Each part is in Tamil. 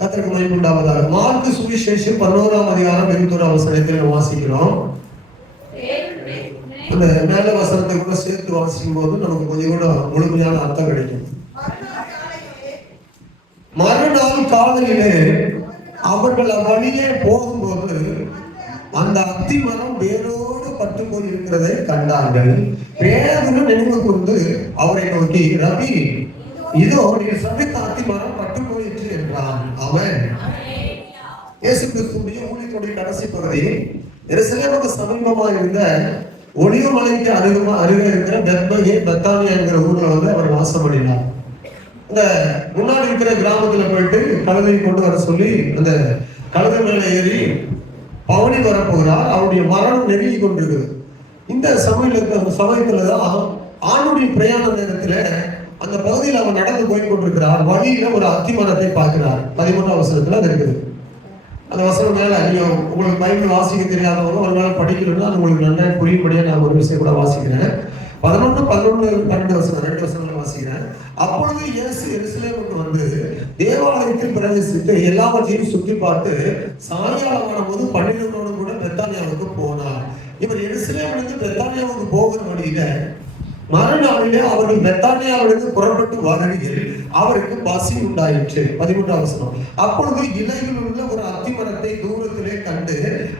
கர்த்தருக்கு மகிமை உண்டாவதாக. மார்க்கு சுவிசேஷம் 11ஆம் அதிகாரம் 21ஆம் வசனத்தில் வாசிக்கிறோம். அந்த மேல வசனத்தை கூட சேர்த்து வாசிக்கும் போது நமக்கு கொஞ்சம் கூட முழுமையான அர்த்தம் கிடைக்கும். மறுநாள் காலையிலே அவர்கள் அவ்வழியே போகும்போது அந்த அத்தி மரம் வேரோடு பட்டு போய் இருக்கிறதை கண்டார்கள். பேதுரு நினைவு கூர்ந்து அவரை நோக்கி, ரபி, இதோ நீர் சபித்த அத்தி மரம் பட்டு போயிற்று என்றான். அவன் இயேசு கிறிஸ்துவின் ஊழியத்துடைய கடைசி பகுதி எருசலேமுக்கு சமீபமாக இருந்த ஒலிவ மலைக்கு அருகே இருக்கிற பெத்பகே பெத்தானியா என்கிற ஊர்ல அவர் வாசம் பண்ணினார். இந்த முன்னாடி இருக்கிற கிராமத்துல போயிட்டு கழுதை கொண்டு வர சொல்லி அந்த கழுதை மேல ஏறி பவனி வரப்போகிறார். அவருடைய மரணம் நெருங்கி கொண்டிருக்குது. இந்த சமயத்துலதான் ஆணுடைய பிரயாண நேரத்துல அந்த பகுதியில் அவர் நடந்து போய் கொண்டிருக்கிறார். வழியில ஒரு அத்தி மரத்தை பார்க்கிறார். 13ஆம் வசனத்துல அது இருக்குது. அந்த வசனம் மேல நீங்க உங்களுக்கு பைபிள் வாசிக்க தெரியாதவங்க ஒரு நாள் படிக்கணும்னா அது உங்களுக்கு நல்லா புரியும்படியா நான் ஒரு விஷயம் கூட வாசிக்கிறேன். 11, 11, 12 வசனம் 2 வசனங்கள் வாசிக்கிறேன். அப்பொழுது இயேசு எருசலேமுக்கு வந்து தேவாலயத்தில் பிரவேசித்து எல்லாவற்றையும் சுற்றி பார்த்து சாயங்காலமான போது 12 கூட பெத்தானியாவுக்கு போனார். இவர் எருசலேமிலிருந்து பெத்தானியாவுக்கு போகிற வழியில மறுநாளிலே அவர்கள் பெத்தானியாவிலிருந்து புறப்பட்டு வருகையில் அவருக்கு பசி உண்டாயிற்று. 13ஆம் வசனம். அப்பொழுது இலையில் உள்ள ஒரு அத்தி மரத்தை தூரத்திலே கண்டு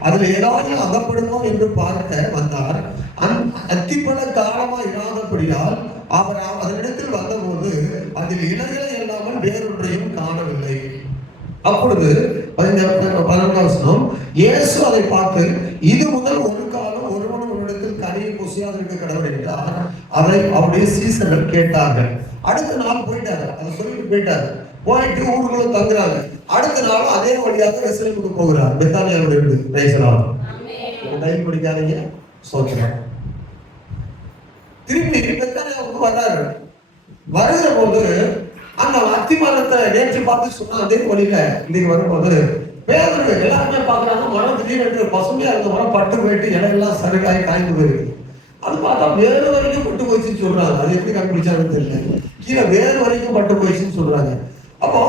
அதில் ஏதாவது அகப்படுமோ என்று பார்க்க வந்தார். அத்திப்பழ காலமா இராதபடியால் அவர் அதனிடத்தில் வந்தபோது அதில் இலைகளை இல்லாமல் வேறொன்றையும் காணவில்லை. அப்பொழுது 14ஆம் வசனம், இயேசு அதை பார்த்து, இது முதல் ஒரு காலம் ஒருவனும் உன்னிடத்தில் கனியை பொசியாதிருக்க கடவுள் என்றார். அதை அவருடைய சீசர்கள் கேட்டார்கள். அடுத்த நாள் போயிட்டாரு, அதை சொல்லிட்டு போயிட்டாரு. போயிட்டு ஊருக்குள்ள தங்குறாங்க. அடுத்த நாள் அதே வழியாக எருசலேமுக்கு போகிறார். பெத்தானியாவோட இருந்து பேசலாம். டைம் படிக்காதீங்க, சோச்சனம். திரும்பி பெத்தானியாவுக்கு வர்றாரு. வருகிற போது அந்த அத்தி மரத்தை நேற்று பார்த்து சொன்னா அதே வழியில இன்னைக்கு வரும்போது பேதுரு எல்லாருமே பாக்குறாங்க. மரம் திடீரென்று பசுமையா இருந்த மரம் பட்டு போயிட்டு இலையெல்லாம் சருகாய் காய்ந்து போயிருக்கு. அது பார்த்தா வேறு வரைக்கும் பட்டு போயிடுச்சுன்னு சொல்றாங்க. அது எப்படி கண்டுபிடிச்சாங்கன்னு தெரியல. கீழே வேறு வரைக்கும் பட்டு போயிடுச்சுன்னு சொல்றாங்க. அப்போ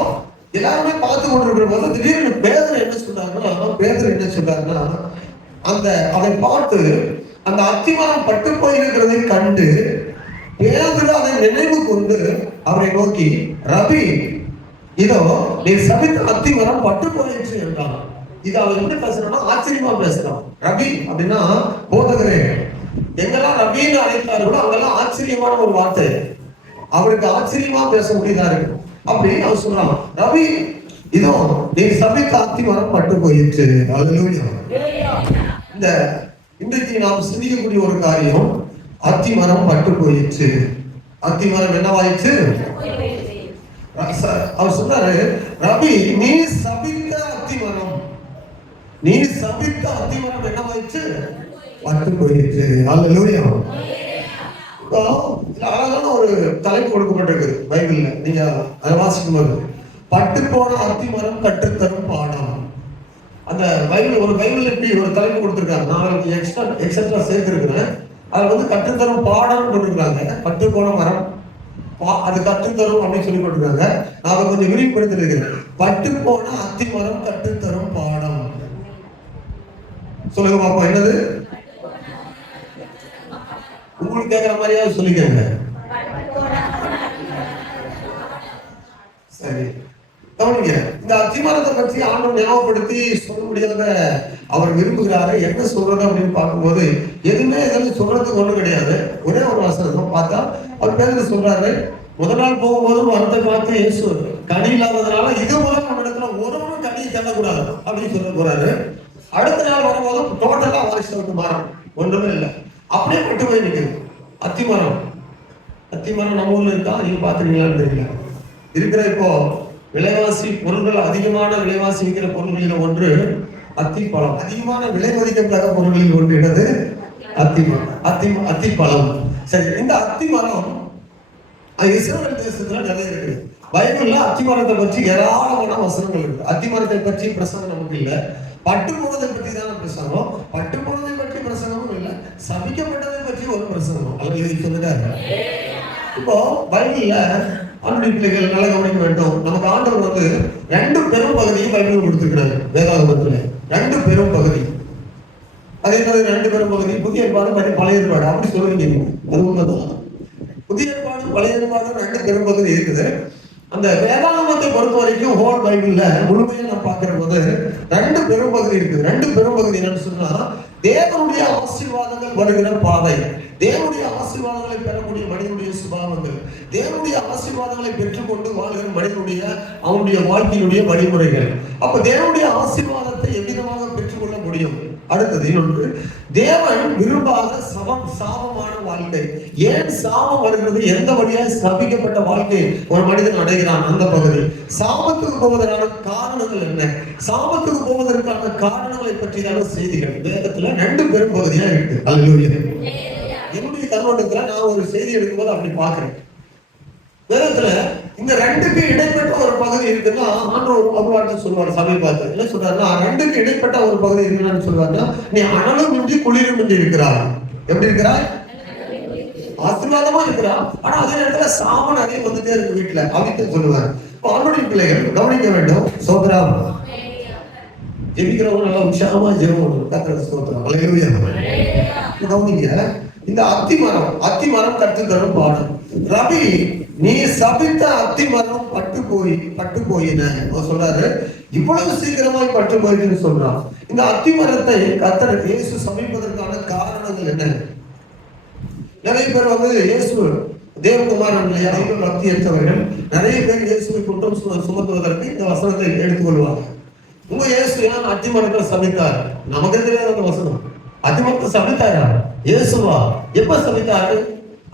எல்லாருமே பார்த்து கொண்டிருக்கிற போது திடீர்னு பேதுரு என்ன சொல்றாருன்னா அந்த அதை பார்த்து அந்த அத்திமரம் பட்டு போயிருக்கிறதை கண்டு பேதுரு அதை நினைவு கொண்டு அவரை நோக்கி, ரபி, இதோ நீ சபித்த அத்திமரம் பட்டு போயிடுச்சு என்றான். இது அவர் எப்படி பேசுறான்னா ஆச்சரியமா பேசுறான். ரபி அப்படின்னா போதகரே. எங்கெல்லாம் ரபின்னு அழைத்தார்களோ அங்கெல்லாம் ஆச்சரியமான ஒரு வார்த்தை. அவருக்கு ஆச்சரியமா பேச முடியுதா இருக்கு. அப்படி அவர் சொல்றான், ரவி, இதோ நீ சபித்த அத்திமரம் பட்டு போயிடுச்சு. இந்த இன்றைக்கு நாம் சிந்திக்கக்கூடிய ஒரு காரியம், அத்திமரம் பட்டு போயிடுச்சு. அத்திமரம் என்னவாயிடுச்சு? அவர் சொல்றாரு, ரவி, நீ சபித்த அத்திமரம் என்னவாயிடுச்சு? பட்டு போயிடுச்சு. அல்லேலூயா. அழகான ஒரு தலைப்பு கொடுக்கப்பட்டிருக்கு பைபிள்ல. நீங்க அதை வாசிக்கும் போது பட்டு போன அத்திமரம் கற்றுத்தரும் பாடம். அந்த பைபிள் ஒரு பைபிள் எப்படி ஒரு தலைப்பு கொடுத்துருக்காங்க. நான் எக்ஸட்ரா சேர்த்திருக்கிறேன். அதுல வந்து கற்றுத்தரும் பாடம் போட்டிருக்காங்க. பட்டு போன மரம் அது கற்றுத்தரும் அப்படின்னு சொல்லி போட்டிருக்காங்க. நான் அதை கொஞ்சம் விரிவுபடுத்தி இருக்கிறேன். பட்டு போன அத்திமரம் கற்றுத்தரும் பாடம். சொல்லுங்க பாப்பா, என்னது? உங்களுக்கு கேட்கிற மாதிரியாவது சொல்லிக்கங்க. சரி, கவனிங்க. இந்த அத்திமரத்தை பற்றி ஆண்டவர் ஞாபகப்படுத்தி சொல்ல முடியாத அவர் விரும்புகிறாரு. என்ன சொல்றது அப்படின்னு பார்க்கும்போது எதுவுமே எதுவும் சொல்றதுக்கு ஒண்ணு கிடையாது. ஒரே ஒரு வசனம் பார்த்தா அவர் பேருக்கு சொல்றாரு, முதல் நாள் போகும்போதும் வரத்தை பார்த்து இயேசு கனி இல்லாததுனால இது மூலம் நம்ம இடத்துல ஒருவரும் கனியை தள்ளக்கூடாது அப்படின்னு சொல்ல போறாரு. அடுத்த நாள் வரும்போதும் டோட்டலா வாரிசு விட்டு மாறும், ஒன்றுமே இல்லை, அப்படியே பட்டு போய் நிற்குது. அத்திமரம் நம்ம ஊர்ல இருக்கா? நீங்க பாத்துறீங்களான்னு தெரியல. இருக்கிற இப்போ விலைவாசி பொருட்கள் அதிகமான விலைவாசி விற்கிற பொருட்களில் ஒன்று அத்திப்பழம். அதிகமான விலை மதிக்கப்பட்ட பொருட்களில் ஒன்று என்னது? அத்திப்பழம். சரி, இந்த அத்திமரம் இஸ்ரவேல் தேசத்துல நிறைய இருக்கு. பைபிள்ல அத்திமரத்தை பற்றி ஏராளமான வசனங்கள் இருக்கு. அத்திமரத்தை பற்றி பிரசங்கம் நமக்கு இல்லை. பட்டு போனதை பற்றி தானே பிரசங்கம். பட்டு போனதை பற்றி பிரசங்கமும் இல்லை, சபிக்கப்பட்டதை பற்றி ஒரு பிரசங்கம். அல்லது சொல்லுறாரு. இப்போ பைபிள்ல ஆண்டுடைய பிள்ளைகள் நல்லா கவனிக்க வேண்டும். நமக்கு ஆண்டவர் வந்து 2 பெரும் பகுதியும் பைபிள் கொடுத்திருக்கிறார். வேதாகமத்துல 2 பெரும் பகுதி. அதே மாதிரி 2 பெரும் பகுதி புதிய ஏற்பாடு பழைய ஏற்பாடு அப்படி சொல்லுவீங்க. அது உண்மைதான். புதிய ஏற்பாடு பழைய ஏற்பாடு 2 பெரும் பகுதி இருக்குது. அந்த வேதாகமத்தை பொறுத்த வரைக்கும் ஹோல் பைபிள்ல முழுமையா நான் பார்க்கிற போது 2 பெரும் பகுதி இருக்குது. 2 பெரும் பகுதி என்னன்னு சொன்னா, தேவனுடைய ஆசீர்வாதங்கள் வருகிற பாதை, தேவனுடைய ஆசீர்வாதங்களை பெறக்கூடிய மனிதனுடைய சுபாவங்கள், தேவனுடைய ஆசீர்வாதங்களை பெற்றுக்கொண்டு வாழ்கிற மனிதனுடைய அவனுடைய வாழ்க்கையினுடைய வழிமுறைகள். அப்ப தேவனுடைய ஆசீர்வாதத்தை எவ்விதமாக பெற்றுக்கொள்ள முடியும்? அடுத்தது இன்னொன்று, தேவன் விரும்பாத சாபமான வாழ்க்கை. ஏன் சாபம் வருகிறது? எந்த வழியாக சபிக்கப்பட்ட வாழ்க்கை ஒரு மனிதன் அடைகிறான்? அந்த பகுதி. சாபத்துக்கு போவதற்கான காரணங்கள் என்ன? சாபத்துக்கு போவதற்கான காரணங்களை பற்றியான செய்திகள் வேதத்துல 2 பெரும் பகுதியா இருக்கு. அல்லேலூயா. என்னுடைய கண்ணோட்டத்துல நான் ஒரு செய்தி எடுக்கும்போது அப்படி பாக்குறேன். வேதத்துல இந்த 2க்கு இடைப்பட்ட ஒரு பகுதி இருக்குன்னா ஆண்டவர் சொல்லுவார். சமீபத்தை என்ன சொல்றாருன்னா, 2க்கு இடைப்பட்ட ஒரு பகுதி இருக்குன்னு சொல்லுவாருன்னா, நீ அனலும் இன்றி குளிரும் இன்றி இருக்கிறாய். எப்படி இருக்கிறாய்? ஆசீர்வாதமா இருக்கிறா. ஆனா அதே நேரத்துல சாபம் நிறைய வந்துட்டே இருக்கு வீட்டுல அப்படின்னு சொல்லுவார். ஆண்டவருடைய பிள்ளைகள் கவனிக்க வேண்டும். சோதரம் ஜெபிக்கிறவங்க நல்லா உற்சாகமா ஜெபம் கர்த்தருக்கு ஸ்தோத்திரம். அல்லேலூயா. கவனிங்க, இந்த அத்திமரம் கற்று தரும் பாடம். ரவி, நீ சபித்த அத்திமரம் பட்டு போயின சொல்றாரு. இவ்வளவு சீக்கிரமாய் பட்டு போயின்னு சொல்றான். இந்த அத்திமரத்தை கர்த்தர் இயேசு சபிப்பதற்கான காரணங்கள் என்ன? நிறைய பேர் வந்து இயேசு தேவகுமாரன் இல்லையா, பக்தி எடுத்தவர்கள் நிறைய பேர் இயேசுவை குற்றம் சுமத்துவதற்கு இந்த வசனத்தை எடுத்துக்கொள்வாங்க. உங்க இயேசு ஏன் அத்திமரத்தை சபித்தார்? நமக்கு தெரியாத அந்த வசனம். அத்திமரத்தை சபித்தாரா? இயேசுவா? எப்ப சபித்தாரு?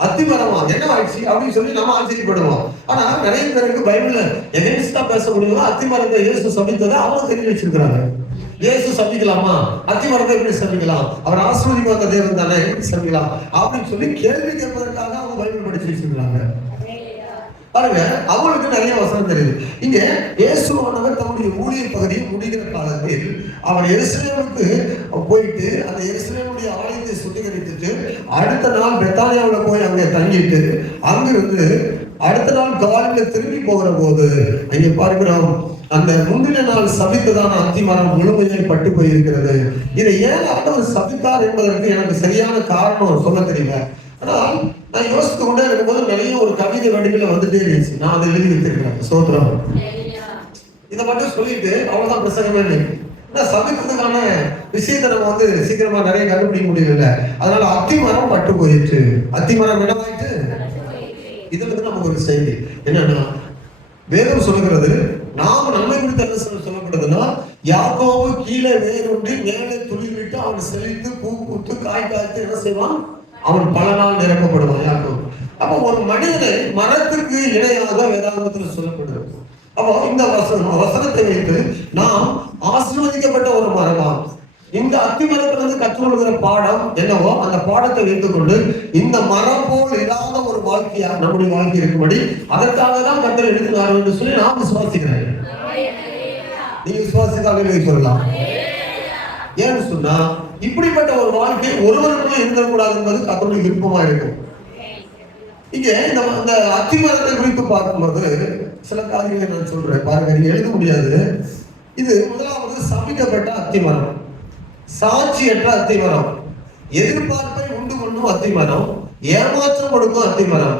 அத்திமரமா என்ன ஆயிடுச்சு அப்படின்னு சொல்லி நம்ம ஆச்சரியப்படுவோம். ஆனா நிறைய பேருக்கு பைபிள்ல எகென்ஸ்டா பேச முடியும். அத்திமரத்தை இயேசு சபித்ததை அவங்க தெரிஞ்சு வச்சிருக்கிறாங்க. இயேசு சபிக்கலாமா? அத்திமரத்தை எப்படி சபிக்கலாம்? அவர் ஆசீர்வதிக்காத தேவன் தானே, எப்படி சபிக்கலாம் அப்படின்னு சொல்லி கேள்வி கேட்பதற்காக அவங்க பைபிள் படிச்சு வச்சிருக்கிறாங்க. பாருங்க, அவங்களுக்கு நிறைய வசனம் தெரியுது. இங்க இயேசுவானவர் தன்னுடைய ஊழியர் பகுதியை முடிகிற காலத்தில் அவர் எருசலேமுக்கு போயிட்டு அந்த எருசலேமுடைய ஆலயத்தை சுத்திகரித்துட்டு அடுத்த நாள் பெத்தானியாவுல போய் அங்கே தங்கிட்டு அங்கிருந்து அடுத்த நாள் காலையில திரும்பி போகிற போது அங்கே பார்க்கிறோம், அந்த முந்தின நாள் சபித்ததான அத்திமரம் முழுமையாய் பட்டு போயிருக்கிறது. இதை ஏன் ஆண்டவர் சபித்தார் என்பதற்கு எனக்கு சரியான காரணம் சொல்ல தெரியல. ஆனால் நான் யோசித்து கொண்டே இருக்கும்போது நிறைய ஒரு கவிதை வடிவில் வந்துட்டே இருந்துச்சு. நான் அதை எழுதி வச்சிருக்கிறேன். சோத்திரம். இதை மட்டும் சொல்லிட்டு அவ்வளவுதான் பிரசங்கமே இல்லை. சபிக்கிறதுக்கான விஷயத்தை நம்ம வந்து சீக்கிரமா நிறைய கண்டுபிடிக்க முடியல. அதனால அத்திமரம் பட்டு போயிடுச்சு. அத்திமரம் என்னவாயிட்டு? இதுல இருந்து நமக்கு ஒரு செய்தி என்னன்னா, வேதம் சொல்லுகிறது, நாம் நம்மை குறித்து என்ன சொல்லப்படுதுன்னா, யாக்கோபு கீழே வேரூன்றி மேலே துளிர் விட்டு அவன் செழித்து பூ பூத்து காய் காய்த்து என்ன செய்வான்? அவன் பல நாள் நிரப்பப்படுவான் யாக்கோபு. அப்போ ஒரு மனிதனை மரத்துக்கு இணையாக வேதாகமத்தில் சொல்லப்படுது. அப்போ இந்த வசனத்தை வைத்து நாம் ஆசீர்வதிக்கப்பட்ட ஒரு மரமா இந்த அத்திமரத்திலிருந்து கற்றுக்கொள்கிற பாடம் என்னவோ அந்த பாடத்தை வைத்துக் கொண்டு இந்த மரம் போல் இல்லாத ஒரு வாழ்க்கையா நம்முடைய வாழ்க்கை இருக்கும்படி அதற்காக தான் கர்த்தர் எழுதினார் என்று சொல்லி நான் விசுவாசிக்கிறேன். நீங்க விசுவாசிக்காக சொல்லலாம். ஏன்னு சொன்னா இப்படிப்பட்ட ஒரு வாழ்க்கை ஒருவருக்குள்ள இருக்கக்கூடாது என்பது கர்த்தருடைய விருப்பமா இருக்கும். இங்க இந்த அத்திமரத்தை குறித்து பார்க்கும்போது சில காரியங்களை நான் சொல்றேன் பாருங்க. நீங்க எழுத முடியாது. இது முதலாவது சபிக்கப்பட்ட அத்திமரம், சாட்சியற்ற அத்திமரம், எதிர்பார்ப்பை உண்டு பண்ணும் அத்திமரம், ஏமாற்றம் கொடுக்கும் அத்திமரம்,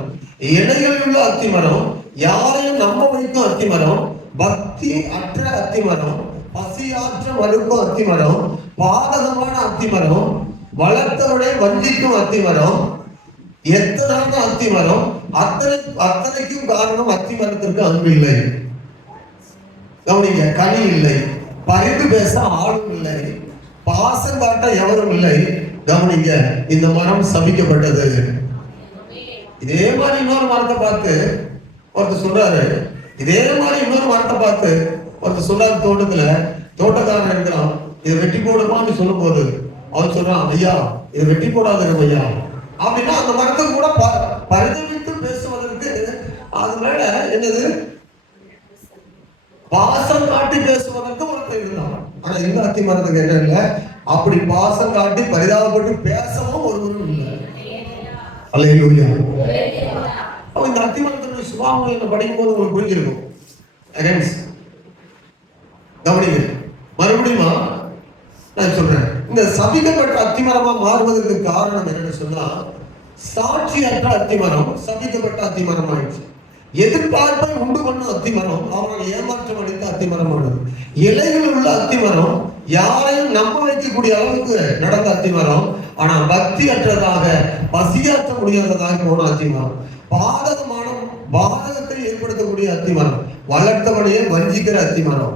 இணைகள் உள்ள அத்திமரம், யாரையும் நம்ப வைக்கும் அத்திமரம், பக்தி அற்ற அத்திமரம், பசியாற்ற மறுக்கும் அத்திமரம், பாதகமான அத்திமரம், வளர்த்தவனை வஞ்சிக்கும் அத்திமரம், எத்தனான அத்திமரம். அத்தனைக்கும் காரணம் அத்திமரத்திற்கு அன்பு இல்லை. கவனிங்க, கனி இல்லை, பரிந்து பேச ஆளும் இல்லை, பாசம் காட்ட எவரும் இல்லை. கவனிங்க, இந்த மரம் சபிக்கப்பட்டது. இதே மாதிரி இன்னொரு மரத்தை பார்த்து ஒருத்தர் சொல்றாரு. இதே மாதிரி இன்னொரு மரத்தை பார்த்து ஒருத்தர் சொல்றாரு. தோட்டக்காரன் இருக்கிறான், இதை வெட்டி போடுமான்னு சொல்லும் போது அவன் சொல்றான், ஐயா இதை வெட்டி போடாத ஐயா அப்படின்னா அந்த மரத்தை கூட பரிதவித்து பேசுவதற்கு அது மேல என்னது பாசம் காட்டி பேசுவதற்கு ஒருத்தர் இருந்தான். ஆனா இந்த அத்தி மரத்துக்கு என்ன இல்லை, அப்படி பாசம் காட்டி பரிதாபப்பட்டு பேசவும் ஒருவரும் இல்லை. அல்லேலூயா. இந்த அத்தி மரத்தினுடைய சுபாவம் படிக்கும் போது உங்களுக்கு புரிஞ்சிருக்கும். கவனிங்க, மறுபடியும் நான் சொல்றேன், இந்த சபிக்கப்பட்ட அத்திமரமா மாறுவதற்கு காரணம் என்னன்னு சொன்னா, சாட்சியற்ற அத்திமரம் சபிக்கப்பட்ட அத்திமரம் ஆயிடுச்சு. எதிர்பார்ப்பை உண்டு பண்ண அத்திமரம் அவர்கள் ஏமாற்றம் அளித்த அத்திமரம் ஆனது. இலைகள் உள்ள அத்திமரம் யாரையும் நம்ப வைக்கக்கூடிய அளவுக்கு நடந்த அத்திமரம். ஆனா பக்தி அற்றதாக, பசியாற்ற முடியாததாக போன அத்திமரம், பாதகத்தை ஏற்படுத்தக்கூடிய அத்திமரம், வளர்த்தவனையே வஞ்சிக்கிற அத்திமரம்,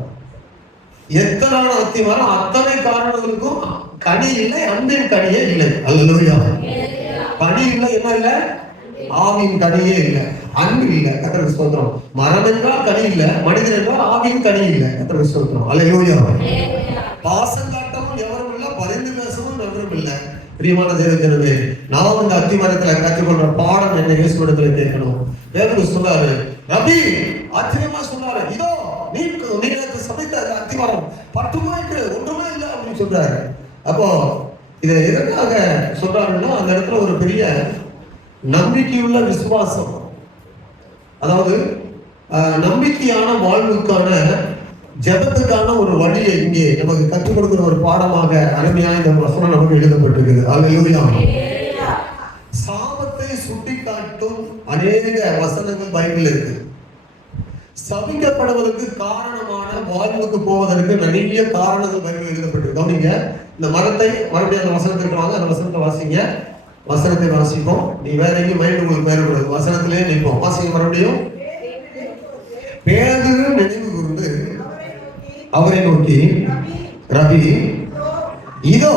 எத்தனான அத்திமரம். அத்தனை காரணங்களுக்கும் கனி இல்லை, அன்பின் கனியே இல்லை. அல்லேலூயா. கனி இல்லை, என்ன இல்லை? ஆவியின் கனியே இல்லை, அன்பு இல்லை. கர்த்தருக்கு ஸ்தோத்திரம். மரம் என்றால் கனி இல்லை, மனிதன் என்றால் ஆவியின் கனி இல்லை. கர்த்தருக்கு ஸ்தோத்திரம். அல்லேலூயா. பாசம் காட்டவும் எவரும் இல்லை, பரிந்து பேசவும் எவரும் இல்லை. பிரியமான தேவஜனமே, நாம் இந்த அத்திமரத்துல கற்றுக்கொள்ற பாடம் என்ன இயேசுவிடத்துல கேட்கணும். தேவன் சொன்னாரு, ரபி ஆச்சரியமா சொன்னாரு, இதோ நீ சமைத்த அத்திமரம் பட்டுமாயிட்டு ஒன்றுமே இல்லை அப்படின்னு சொல்றாரு. அப்போ இதை எதற்காக சொல்றாருன்னா, அந்த இடத்துல ஒரு பெரிய நம்பிக்கையுள்ள விசுவாசம், அதாவது நம்பிக்கையான வாழ்வுக்கான ஜெபத்துக்கான ஒரு வழியை இங்கே நமக்கு கற்றுக் கொடுக்கிற ஒரு பாடமாக அருமையா இந்த வசனம் நமக்கு எழுதப்பட்டிருக்குது. அல்லேலூயா. சாபத்தை சுட்டி காட்டும் அநேக வசனங்கள் பைபிள் இருக்கு. சபிக்கப்படுவதற்கு காரணமான வாழ்வுக்கு போவதற்கு நிறைய காரணங்கள் பைபிள் எழுதப்பட்டிருக்கு. கவனிங்க, இந்த மரத்தை மறுபடியும் அந்த வசனத்துக்கு வாங்க, அந்த வசனத்தை வாசிங்க. வசனத்தை வாசிப்போம். நீ வேற எங்கேயும் மைண்ட் உங்களுக்கு பெயரக்கூடாது, வசனத்திலே நிற்போம். வாசிங்க மறுபடியும். பேதுரு நினைவு கூர்ந்து அவரை நோக்கி, ரவி இதோ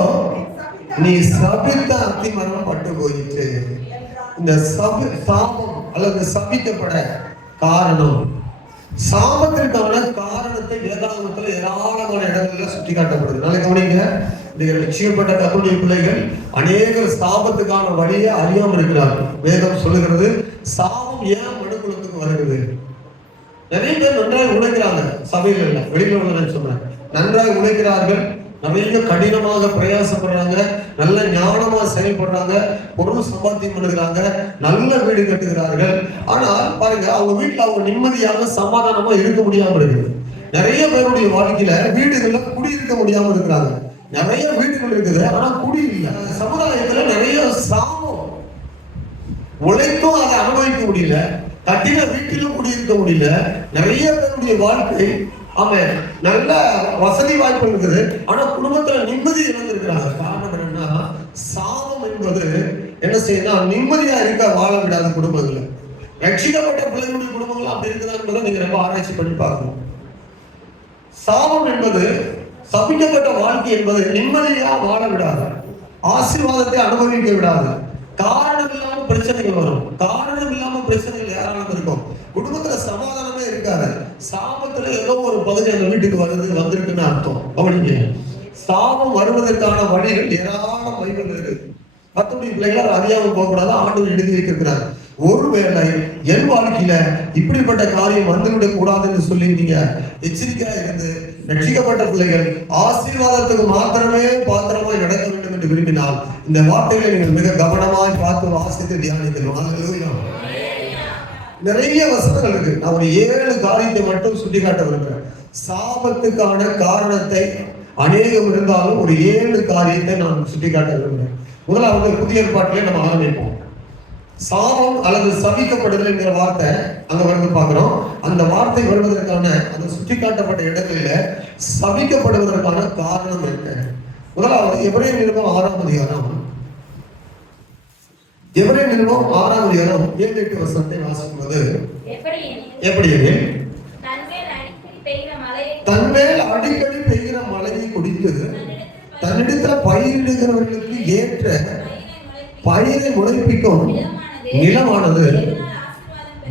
நீ சபித்த அத்திமரம் பட்டு போயிற்று. இந்த சாபம் அல்லது சபிக்கப்பட காரணம், சாபத்திற்கான காரணத்தை வேதாகமத்தில் ஏராளமான இடங்கள்ல சுட்டி காட்டப்படுது. நல்ல கவனிங்க, நிச்சயப்பட்ட கர்த்தருடைய பிள்ளைகள் அநேகர் சாபத்துக்கான வழியை அறியாமல் இருக்கிறார்கள். வேதம் சொல்லுகிறது, சாபம் ஏன் மனுக்குலத்துக்கு வருகிறது? நிறைய பேர் நன்றாக உழைக்கிறாங்க, சபையில் இல்லை, வெளியில உள்ளதுன்னு சொன்னேன். நன்றாக உழைக்கிறார்கள், நிறைய கடினமாக பிரயாசப்படுறாங்க, நல்ல ஞானமா செயல்படுறாங்க, பொருள் சம்பாத்தியம் பண்ணுகிறாங்க, நல்ல வீடு கட்டுகிறார்கள். ஆனால் பாருங்க, அவங்க வீட்டுல அவங்க நிம்மதியாக சமாதானமா இருக்க முடியாம இருக்குது. நிறைய பேருடைய வாழ்க்கையில வீடுகள்ல குடியிருக்க முடியாம இருக்கிறாங்க. நிறைய வீடுகள் இருக்குது, ஆனா குடி இல்லை. சமுதாயத்துல நிறைய சாபம், உழைத்தும் அதை அனுபவிக்க முடியல, கட்டின வீட்டிலும் குடியிருக்க முடியல. நிறைய பேருடைய வாழ்க்கை அவன் நல்ல வசதி வாய்ப்பு இருக்குது, ஆனா குடும்பத்துல நிம்மதி இழந்திருக்கிறாங்க. காரணம் என்னன்னா, சாபம் என்பது என்ன செய்யணும், நிம்மதியா இருக்க வாழ விடாத குடும்பங்கள். ரட்சிக்கப்பட்ட பிள்ளைகளுடைய குடும்பங்கள் அப்படி இருக்குதா என்பதை நீங்க ரொம்ப ஆராய்ச்சி பண்ணி பார்க்கணும். சாபம் என்பது, சபிக்கப்பட்ட வாழ்க்கை என்பது நிம்மதியா வாழ விடாது, ஆசீர்வாதத்தை அனுபவிக்க விடாது. காரணம் இல்லாம பிரச்சனைகள் வரும். காரணம் இல்லாம பிரச்சனைகள் யாராலும் இருக்கும். குடும்பத்துல சமாதானமே இருக்காது. சாபத்துல ஏதோ ஒரு பகுதி அந்த வீட்டுக்கு வந்திருக்குன்னு அர்த்தம். கவனிங்க, சாபம் வருவதற்கான வழிகள் ஏராளம் பைபிள் இருக்கு. கர்த்தருடைய பிள்ளைகள் அறியாம போகக்கூடாது, ஆண்டவர் எழுதி வைக்கிறார். ஒருவேளை என் வாழ்க்கையில இப்படிப்பட்ட காரியம் வந்துவிடக் கூடாதுன்னு சொல்லி நீங்க எச்சரிக்கையா இருந்து ரட்சிக்கப்பட்ட பிள்ளைகள் ஆசீர்வாதத்துக்கு மாத்திரமே பாத்திரமாய் நடக்க வேண்டும் என்று விரும்பினால் இந்த வார்த்தைகளை நீங்கள் மிக கவனமாய் பார்த்து வாசித்து தியானிக்கணும். அல்லேலூயா. நிறைய வசனங்கள் இருக்கு. நான் ஒரு 7 காரியத்தை மட்டும் சுட்டி காட்ட விரும்புகிறேன். சாபத்துக்கான காரணத்தை அநேகம் இருந்தாலும் ஒரு 7 காரியத்தை நான் சுட்டி காட்ட விரும்புகிறேன். முதலாவது புதிய ஏற்பாட்டிலே நம்ம ஆரம்பிப்போம். சாபம் அல்லது சபிக்கப்படுதல் என்கிற வார்த்தை அங்க வந்து பார்க்கிறோம். அந்த வார்த்தை வருவதற்கான அந்த சுட்டி காட்டப்பட்ட இடங்களில சபிக்கப்படுவதற்கான காரணம் என்ன? முதலாவது எபிரேயர் நிருபம் 6ஆம் அதிகாரம், எபிரேயர் நிருபம் 6ஆம் அதிகாரம் 7-8 வசனத்தை வாசிக்கும்போது, எப்படியெனில் தன்மேல் அடிக்கடி பெய்கிற மழையை குடித்து தன்னிடத்துல பயிரிடுகிறவர்களுக்கு ஏற்ற பயிரை முளைப்பிக்கும் நிலமானது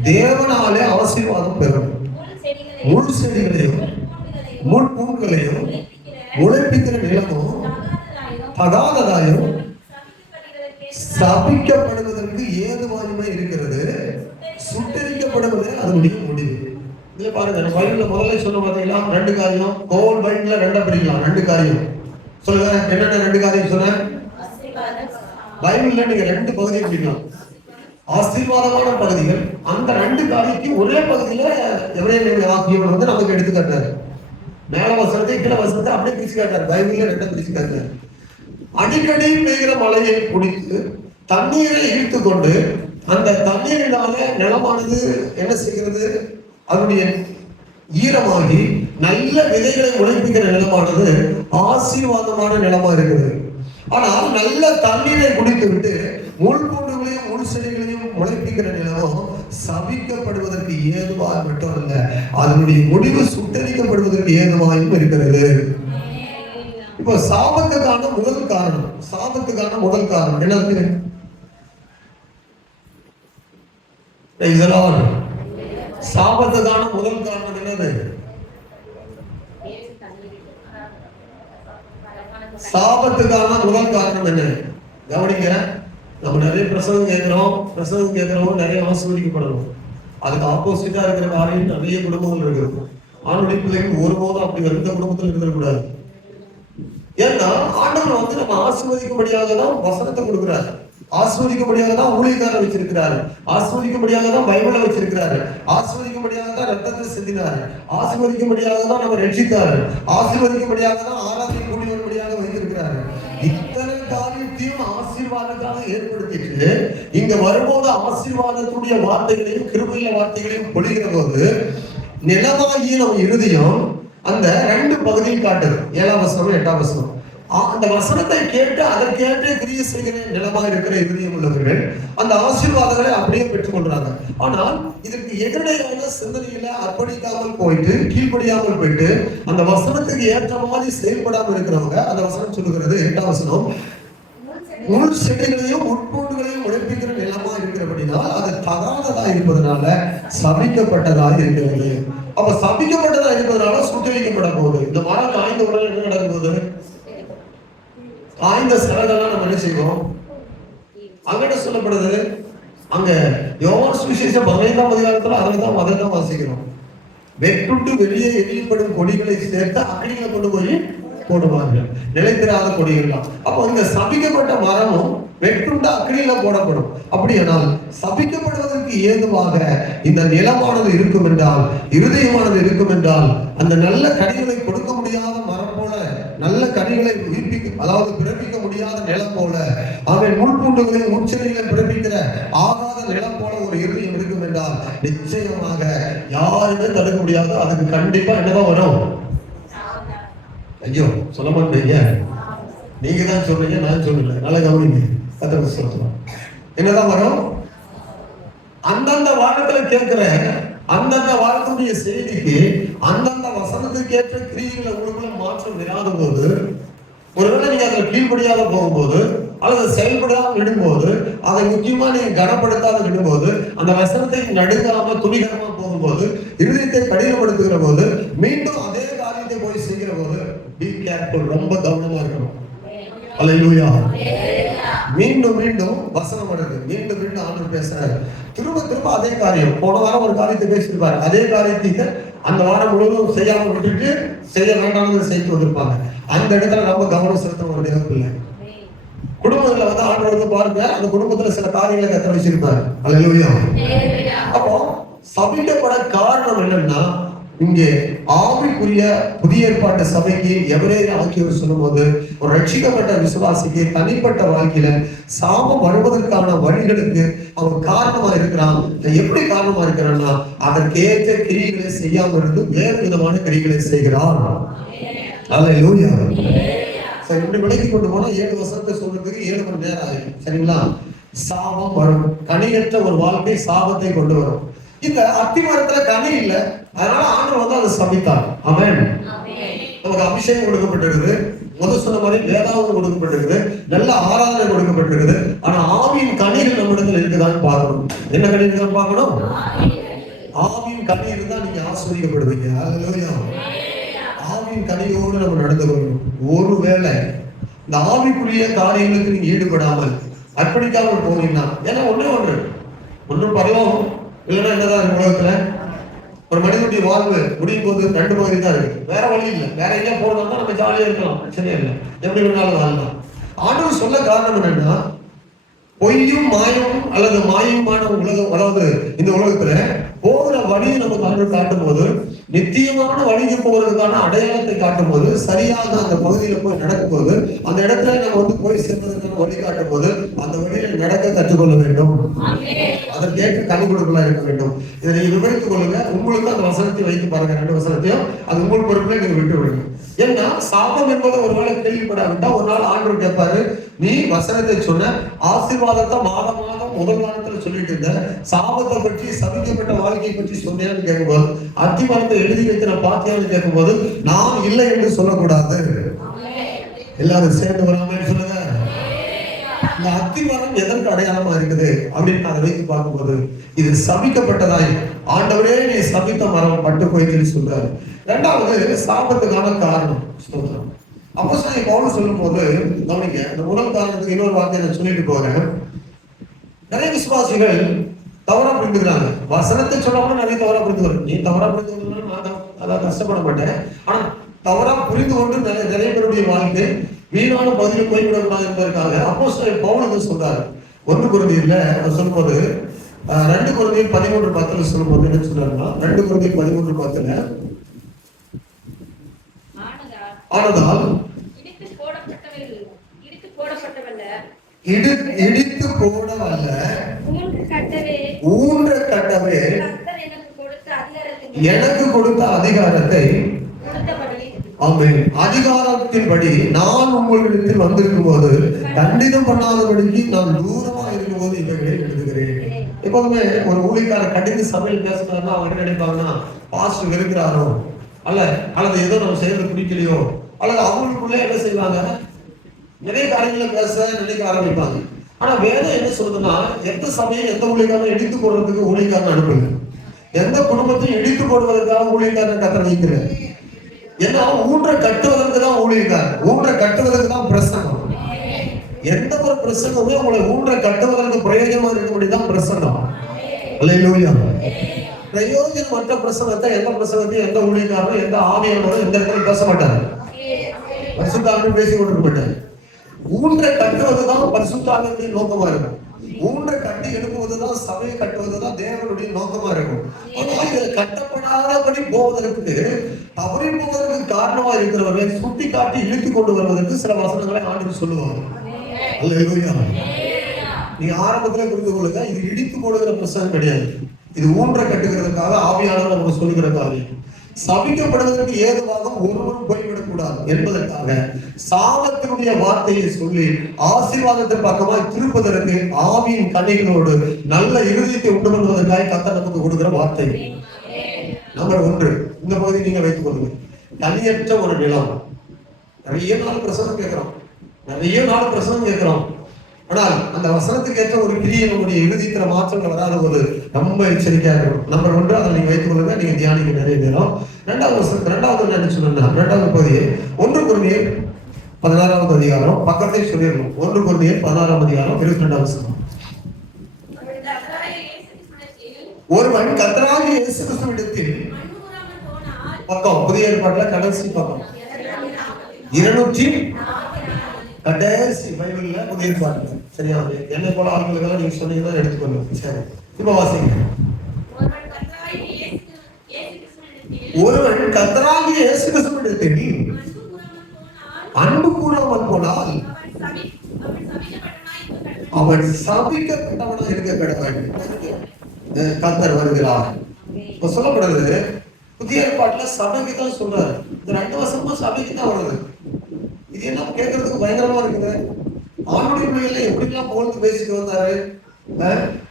தேவனாலே ஆசீர்வாதம் பெறும். முள் செடிகளையும் முட்பூண்களையும் முளைப்பிக்கிற நிலமும் தகாததாயும் சபிக்கப்படுவதற்கு ஏதுவாயுமே இருக்கிறது, சுட்டரிக்கப்படுவது அதனுடைய முடிவு. இதை பாருங்க, பைபிள்ல முதல்ல சொல்ல பார்த்தீங்களா, 2 காரியம். கோல் பைபிள்ல 2 பிரிக்கலாம், 2 காரியம் சொல்லுங்க. என்னென்ன 2 காரியம் சொன்ன? பைபிள்ல நீங்க 2 பகுதியை பிரிக்கலாம். ஆசீர்வாதமான பகுதிகள். அந்த 2 காரியத்தை ஒரே பகுதியில எபிரேயர் ஆக்கியவர் வந்து நமக்கு எடுத்து காட்டாரு. மேல வசனத்தை கீழ வசனத்தை அப்படியே பிரிச்சு காட்டாரு. பைபிள்ல 2 பிரிச்சு காட்டாரு. அடிக்கடி பெய்கிற மழையை குடித்து தண்ணீரை இழுத்து கொண்டு அந்த தண்ணீரினால நிலமானது என்ன செய்கிறது, அதனுடைய ஈரமாகி நல்ல விதைகளை உழைப்பிக்கிற நிலமானது ஆசீர்வாதமான நிலமா இருக்குது. ஆனால் நல்ல தண்ணீரை குடித்து விட்டு முள்பூண்டுகளையும் முள் செடிகளையும் முளைப்பிக்கிற நிலமும் சபிக்கப்படுவதற்கு ஏதுவாக மட்டும் அல்ல, அதனுடைய முடிவு சுட்டரிக்கப்படுவதற்கு ஏதுவாயும் இருக்கிறது. இப்போ சாபத்துக்கான முதல் காரணம் என்னது? சாபத்துக்கான முதல் காரணம் என்னது? சாபத்துக்கான முதல் காரணம் என்ன? கவனிங்க. நம்ம நிறைய பிரசங்கம் கேட்கிறோம், நிறைய ஆசீர்வதிக்கப்படணும். அதுக்கு ஆப்போசிட்டா இருக்கிற காரியம் நிறைய குடும்பங்கள் இருக்குது. ஆணுடைய பிள்ளைகள் ஒருபோதும் அப்படி எந்த குடும்பத்தில் இருந்துடக்கூடாது. ஏன்னா ஆண்டவர் வந்து நம்ம ஆசீர்வதிக்கும்படியாக தான் வசனத்தை கொடுக்கிறாரு, ஆசீர்வதிக்கும்படியாக தான் ஊழியக்காரர் வச்சிருக்கிறாரு, ஆசீர்வதிக்கும்படியாக தான் பைபிளை வச்சிருக்கிறாரு, ஆசீர்வதிக்கும்படியாக தான் ரத்தத்தை சிந்தினாரு, ஆசீர்வதிக்கும்படியாக தான் நம்ம ரட்சித்தாரு, ஆசீர்வதிக்கும்படியாக தான் ஆராதனை கூடி வரும்படியாக வைத்திருக்கிறாரு. இத்தனை காரியத்தையும் ஆசீர்வாதத்தாக ஏற்படுத்திட்டு இங்க வரும்போது ஆசீர்வாதத்துடைய வார்த்தைகளையும் கிருபையில வார்த்தைகளையும் பொழிகிற போது நிலமாகிய நம்ம இருதயம் அந்த 2 பகுதியில் காட்டுது. 7ஆம் வசனம் 8ஆம் வசனம். அந்த வசனத்தை கேட்டு அதற்கேற்ற கிரியை செய்கிற நிலமாக இருக்கிற இருதயம் உள்ளவர்கள் அந்த ஆசீர்வாதங்களை அப்படியே பெற்றுக் கொள்றாங்க. ஆனால் இதற்கு எதிரடையான சிந்தனையில அர்ப்பணிக்காமல் போயிட்டு கீழ்ப்படியாமல் போயிட்டு அந்த வசனத்துக்கு ஏற்ற மாதிரி செயல்படாமல் இருக்கிறவங்க, அந்த வசனம் சொல்லுகிறது 8ஆம் வசனம், முள் செடிகளையும் உட்பூண்டுகளையும் உழைப்பிக்கிற நிலமா இருக்கிறபடினால் அது தகாததா இருப்பதனால சபிக்கப்பட்டதா இருக்கிறது. அப்ப சபிக்கப்பட்டதா இருப்பதனால சுட்டரிக்கப்பட போகுது. இந்த மரம் காய்ந்த உடனே என்ன நடக்க போகுது? காய்ந்த சிறகெல்லாம் நம்ம என்ன செய்வோம்? அங்கிட்ட சொல்லப்படுது. அங்க யோவான் சுவிசேஷம் 15ஆம் அதிகாரத்துல அதைதான் வாசிக்கிறோம். வெட்டுண்டு வெளியே எரியப்படும் கொடிகளை சேர்த்து அக்கினிகளை கொண்டு போய் போடுவார்கள், நிலைத்திராத கொடிகள்லாம். அப்போ இந்த சபிக்கப்பட்ட மரமும் வெட்டுண்ட அக்கினியில போடப்படும். அப்படியானால் சபிக்கப்படுவதற்கு ஏதுவாக இந்த நிலமானது இருக்கும் என்றால், இருதயமானது இருக்கும் என்றால், அந்த நல்ல கனிகளை கொடுக்க முடியாத மரம் போல, நல்ல கனிகளை பிறப்பிக்க முடியாத நிலம் போல, அவன் முள்பூண்டுகளையும் முச்செடிகளை பிறப்பிக்கிற ஆகாத நிலம் போல ஒரு இருதயம் இருக்கும் என்றால் நிச்சயமாக யாருமே தடுக்க முடியாது. அதுக்கு கண்டிப்பா என்னதான் வரும்? ஐயோ சொல்ல மாட்டீங்க, நீங்க தான் சொல்றீங்க, நான் சொல்லல. நல்லா கவனிங்க. சொல்றோம் என்னதான் வரும்? அந்தந்த வாரத்துல கேட்கிற அந்தந்த வாரத்துடைய செய்திக்கு அந்தந்த வசனத்துக்கு ஏற்ற கிரியைகளை உங்களுக்குள்ள மாற்றம் இராத போது, ஒருவேளை நீங்க அதுல கீழ்படியாத போகும்போது அல்லது செயல்படாமல் விடும்போது, அதை முக்கியமா நீங்க கனப்படுத்தாத விடும்போது, அந்த வசனத்தை நடுங்காம துணிகரமா போகும்போது, இருதயத்தை கடினப்படுத்துகிற போது, மீண்டும் அதே காரியத்தை போய் செய்கிற போது பி கேர்ஃபுல், ரொம்ப கவனமா இருக்கணும். அல்லேலூயா. மீண்டும் மீண்டும் வசனம் வருது, மீண்டும் மீண்டும் ஆண்டவர் பேசுறாரு, திரும்ப அதே காரியம். போன வாரம் ஒரு காரியத்தை பேசியிருப்பாரு, அதே காரியத்தை அந்த வாரம் முழுவதும் செய்யாமல் விட்டுட்டு செய்ய வேண்டாம்னு செய்து வந்திருப்பாங்க. அந்த இடத்துல நம்ம கவனம் செலுத்த ஒரு நிகழ்வு இல்லை. குடும்பத்துல வந்து ஆண்டவர் வந்து பாருங்க, அந்த குடும்பத்துல சில காரியங்களை கத்த வச்சிருப்பாரு. அல்லேலூயா. அப்போ சபிக்கப்பட காரணம் என்னன்னா, இங்கே ஆவிக்குரிய புதிய ஏற்பாட்டு சபைக்கு எபிரேயர் ஆக்கியோர் சொல்லும் போது, ஒரு ரட்சிக்கப்பட்ட விசுவாசிக்கு தனிப்பட்ட வாழ்க்கையில சாபம் வருவதற்கான வழிகளுக்கு அவன் காரணமா இருக்கிறான். எப்படி காரணமா இருக்கிறான்னா, அதற்கேற்ற கிரியைகளை செய்யாமல் இருந்து வேறு விதமான கிரியைகளை செய்கிறான். அல்லேலூயா. சரி, இப்படி விலகி கொண்டு போனா 7 வசனத்தை சொல்றதுக்கு 7 மணி நேரம் ஆகும். சரிங்களா? சாபம் வரும். கனியற்ற ஒரு வாழ்க்கை சாபத்தை கொண்டு வரும். இந்த அத்திமரத்துல கனி இல்லை, அதனால ஆண்டவர் வந்து அதை சபித்தார். ஆமென். நமக்கு அபிஷேகம் கொடுக்கப்பட்டிருக்குது, முதல் சொன்ன மாதிரி வேதாவும் கொடுக்கப்பட்டிருக்குது, நல்ல ஆராதனை கொடுக்கப்பட்டிருக்குது. ஆனா ஆவியின் கனிகள் நம்மிடத்தில் இருக்குதான்னு பார்க்கணும். என்ன கனி இருக்குதான்னு பார்க்கணும். ஆவியின் கனி இருந்தா நீங்க ஆஸ்வதிக்கப்படுவீங்க. அல்லேலூயா. ஆவியின் கனியோடு நம்ம நடந்து கொள்ளணும். ஒருவேளை இந்த ஆவிக்குரிய காரியங்களுக்கு நீங்க ஈடுபடாமல் அர்ப்பணிக்காமல் போனீங்கன்னா, ஏன்னா ஒன்றும் பரவாயில்ல இல்லைன்னா என்னதான் இருக்கு உலகத்துல? ஒரு மனிதனுடைய வாழ்வு முடியும் போது 2 பகுதி தான் இருக்கு, வேற வழி இல்லை. வேற எங்கேயா போறதா நம்ம ஜாலியா இருக்கலாம், பிரச்சனை இல்லை, எப்படி வேணாலும் வாழலாம். ஆண்டவர் சொல்ல காரணம் என்னன்னா, பொய்யும் மாயமும் அல்லது மாயமான உலகம், அதாவது இந்த உலகத்துல போகிற வழியை நம்ம காட்டும் போது, நித்தியமான வழிக்கு போகிறதுக்கான அடையாளத்தை காட்டும் போது, சரியாக அந்த பகுதியில போய் நடக்கும் போது, அந்த இடத்துல நம்ம போய் சேர்ந்ததுக்கான வழி காட்டும் போது அந்த வழியில நடக்க கற்றுக்கொள்ள வேண்டும். அதற்கேற்ற கனி கொடுக்கலாம் இருக்க வேண்டும். இதை நீங்க விவரித்துக் கொள்ளுங்க. உங்களுக்கு அந்த வசனத்தை வைத்து பாருங்க, 2 வசனத்தையும். அது உங்கள் பொறுப்புல நீங்க விட்டு விடுங்க. ஏன்னா சாபம் என்பதை ஒருவேளை கேள்விப்படாவிட்டா ஒரு நாள் ஆண்டவர் கேட்பாரு, நீ வசனத்தை சொன்ன ஆசீர்வாதத்தை மாதம் முதல் வாரத்துல சொல்லிட்டு இருந்த, சாபத்தை பற்றி சபிக்கப்பட்ட வாழ்க்கையை பற்றி சொன்னேன்னு கேட்கும்போது, அத்திமரத்தை எழுதி வைக்கிற பாத்தியான்னு கேட்கும்போது, நான் இல்லை என்று சொல்லக்கூடாது. எல்லாரும் சேர்ந்து வராமல் சொல்லுங்க. இந்த அத்திமரம் எதற்கு அடையாளமா இருக்குது அப்படின்னு அதை வைத்து பார்க்கும்போது, இது சபிக்கப்பட்டதாய் ஆண்டவரே நீ சபித்த மரம் பட்டு போயிட்டு சொல்றாரு. 2வது சாபத்துக்கான காரணம். அப்போஸ்தலன் பவுல் சொல்லும் போது கவனிங்க, இந்த முதல் காரணத்துக்கு இன்னொரு வார்த்தையை நான் சொல்லிட்டு போறேன். நிறைய விசுவாசிகள் தவறா புரிந்துக்கிறாங்க. வசனத்தை சொல்லாம நிறைய தவறா புரிந்துக்கிறாங்க. நீ தவறா புரிந்து நான் அதான் கஷ்டப்பட மாட்டேன். ஆனா தவறா புரிந்து கொண்டு நிறைய பேருடைய வாழ்க்கை வீணான பதில் போய்விடக்கூடாது என்பதற்காக அப்போஸ்தலன் பவுல் சொல்றாரு. 1 கொரிந்தியர்ல சொல்லும்போது 2 கொரிந்தியர் 13:10 சொல்லும்போது என்ன சொல்றாருன்னா, 2 கொரிந்தியர் 13:10 ஆனதால் இடித்து போடவல்ல ஊன்ற கட்டவே எனக்கு கொடுத்த அதிகாரத்தை, ஆமென், அதிகாரத்தின்படி நான் உங்களிடத்தில் வந்திருக்கும் போது கண்டிதம் பண்ணாதபடிக்கு நான் தூரமா இருக்கும் போது இவைகளை எழுதுகிறேன். எப்போதுமே ஒரு ஊழியக்கார கண்டித்து சபையில் பேசுறாருன்னா அவங்க என்ன நினைப்பாங்கன்னா, பாஸ்டர் இருக்கிறாரோ அல்லது ஏதோ நம்ம செய்யறது பிடிக்கலையோ, அல்லது அவங்களுக்குள்ள என்ன செய்வாங்க, நிறைய காரியங்களை பேச நினைக்க ஆரம்பிப்பாங்க. ஆனா வேதம் என்ன சொல்றதுன்னா, எந்த சமயம் எந்த ஊழியக்காரன் இடித்து போடுறதுக்கு ஊழியக்காரன் அனுப்புங்க, எந்த குடும்பத்தையும் இடித்து போடுவதற்காக ஊழியக்காரன் கத்த வைக்கிறேன். ஏன்னா ஊன்றை கட்டுவதற்கு தான் ஊழியக்காரன், ஊன்றை கட்டுவதற்கு தான் பிரசங்கம். எந்த ஒரு பிரசங்கமே உங்களை ஊன்றை கட்டுவதற்கு பிரயோஜனமா இருக்கக்கூடியதான் பிரசங்கம். அல்லேலூயா. பிரயோஜனமற்ற பிரசங்கத்தை, எந்த பிரசங்கத்தையும் எந்த ஊழியக்காரனும் எந்த ஆவியானவரும் எந்த இடத்துல பேச மாட்டாரு, பரிசுத்தாவியும் பேசி கொண்டிருக்க மாட்டாரு. ஊன்றை கட்டுவதுதான் பரிசுத்தாவினுடைய நோக்கமா இருக்கும். ஊன்றை கட்டி எழுப்புவதுதான், சபையை கட்டுவதுதான் தேவனுடைய நோக்கமா இருக்கும். ஆனால் இதில் கட்டப்படாதபடி போவதற்கு, தவறி போவதற்கு காரணமா இருக்கிறவர்களை சுட்டி காட்டி இழுத்து கொண்டு வருவதற்கு சில வசனங்களை ஆண்டவர் சொல்லுவாங்க. அல்லேலூயா. நீங்க ஆரம்பத்துல புரிந்து கொள்ளுங்க, இது இடித்து போடுகிற பிரசங்கம் கிடையாது. இது ஊன்றை கட்டுகிறதுக்காக ஆவியானவர் நமக்கு சொல்லுகிற காரியம். சபிக்கப்படுவதற்கு ஏதுவாக ஒருவரும் போய்விடக்கூடாது என்பதற்காக சாபத்தினுடைய வார்த்தையை சொல்லி ஆசீர்வாதத்தின் பக்கமாக திருப்பதற்கு ஆவியின் கனிகளோடு நல்ல இருதயத்தை உண்டு பண்ணுவதற்காக கர்த்தர் நமக்கு கொடுக்கிற வார்த்தை. நம்பர் 1, இந்த பகுதி நீங்க வைத்துக் கொள்ளுங்க. தனியற்ற ஒரு நிலம். நிறைய நாள் பிரசங்கம் கேட்கிறோம். ஆனால் அந்த வசனத்துக்கு ஏற்ற ஒரு கிரியை நம்முடைய இருதயத்துல மாற்றங்கள் வராத போது ரொம்ப எச்சரிக்கையா இருக்கணும். நம்பர் 1 அதை நீங்க வைத்துக் கொள்ளுங்க. நீங்க தியானிக்க நிறைய நேரம். 2வது என்ன சொன்னா, 2வது பகுதி 1 கொரிந்தியர் 16வது அதிகாரம், பக்கத்தை சொல்லிடணும். 1 கொரிந்தியர் 16ஆம் அதிகாரம் 22ஆம் வசனம். ஒருவன் கர்த்தராகிய இயேசு கிறிஸ்துவிடத்தில், பக்கம் புதிய ஏற்பாட்டுல கடைசி பக்கம் 200 கடைசி பைபிள்ல புதிய ஏற்பாடு. சரியா? என்னை போல ஆட்களுக்கெல்லாம் நீங்க சொன்னீங்கன்னா எடுத்துக்கொள்ளுங்க. சரி, இப்ப வாசிங்க. ஒருவன் கர்த்தராகிய இயேசு கிறிஸ்துவிடத்தில் அன்பு கூறாமல் போனால் அவன் சபிக்கப்பட்டவனா இருக்க கடவுள். கர்த்தர் வருகிறார். இப்ப சொல்லப்படுறது புதிய ஏற்பாட்டுல சபைக்கு தான் சொல்றாரு. இந்த 2 வருஷமா சபைக்கு தான் வருது. இது என்ன கேட்கறதுக்கு பயங்கரமா இருக்குது. ஆணுடைய பிள்ளைகளை எப்படிலாம் புகழ்ந்து பேசிட்டு வந்தாரு.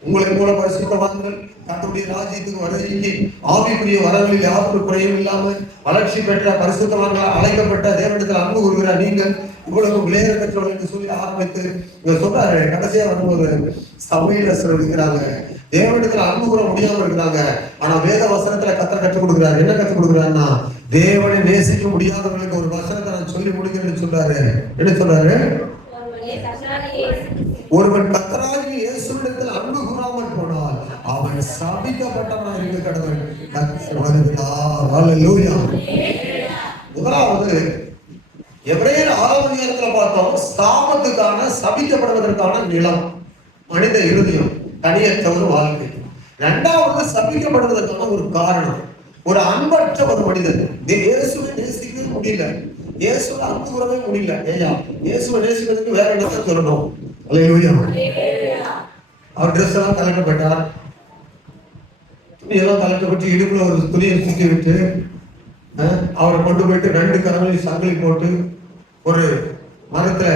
உங்களை போல பரிசுத்தவான்கள் கர்த்தருடைய ராஜ்யத்துக்கு வருகைக்கு ஆவிக்குரிய வரங்களில் யாரும் குறையும் இல்லாம வளர்ச்சி பெற்ற பரிசுத்தவான்கள் அழைக்கப்பட்ட தேவனிடத்தில் அன்பு கூறுகிறார் நீங்கள் இவ்வளவு விளையாட பெற்றவர்கள் என்று சொல்லி ஆரம்பித்து இங்க சொல்றாரு. கடைசியா வரும்போது சபையில இருக்கிறாங்க, தேவனிடத்துல அன்பு கூற முடியாம இருக்கிறாங்க. ஆனா வேத வசனத்துல கர்த்தர் கற்றுக் கொடுக்கிறாரு. என்ன கற்றுக் கொடுக்கிறாருன்னா, தேவனை நேசிக்க முடியாதவர்களுக்கு ஒரு வசனத்தை நான் சொல்லி முடிக்கிறேன்னு சொல்றாரு. என்ன சொல்றாரு? ஒருவன் கர்த்தராகிய இயேசுவிடத்தில் அன்பு கூறாமல் போனால் அவன் சபிக்கப்பட்டவனாக இருக்க கடவுள். கர்த்தர் வருகிறார். ஹல்லேலூயா. முதலாவது எபிரேயர் 6ஆம் அதிகாரத்துல பார்த்தோம், சாபத்துக்கான, சபிக்கப்படுவதற்கான நிலம். மனித இருதயம், தனியற்ற ஒரு வாழ்க்கை. இரண்டாவது சபிக்கப்படுவதற்கான ஒரு காரணம், ஒரு அன்பற்ற ஒரு மனிதன். இயேசுவை நேசிக்கவே முடியல, இயேசுவை அன்பு கூறவே முடியல. ஏயா இயேசுவை நேசிக்கிறதுக்கு வேற என்ன சொல்லணும்? அல்லேலூயா. அவர் ட்ரெஸ் எல்லாம் கலக்கப்பட்டார், துணியெல்லாம் கலக்கப்பட்டு இடுப்புல ஒரு துணியை சுற்றி விட்டு அவரை கொண்டு போயிட்டு 2 கரங்களையும் சங்கிலி போட்டு ஒரு மரத்துல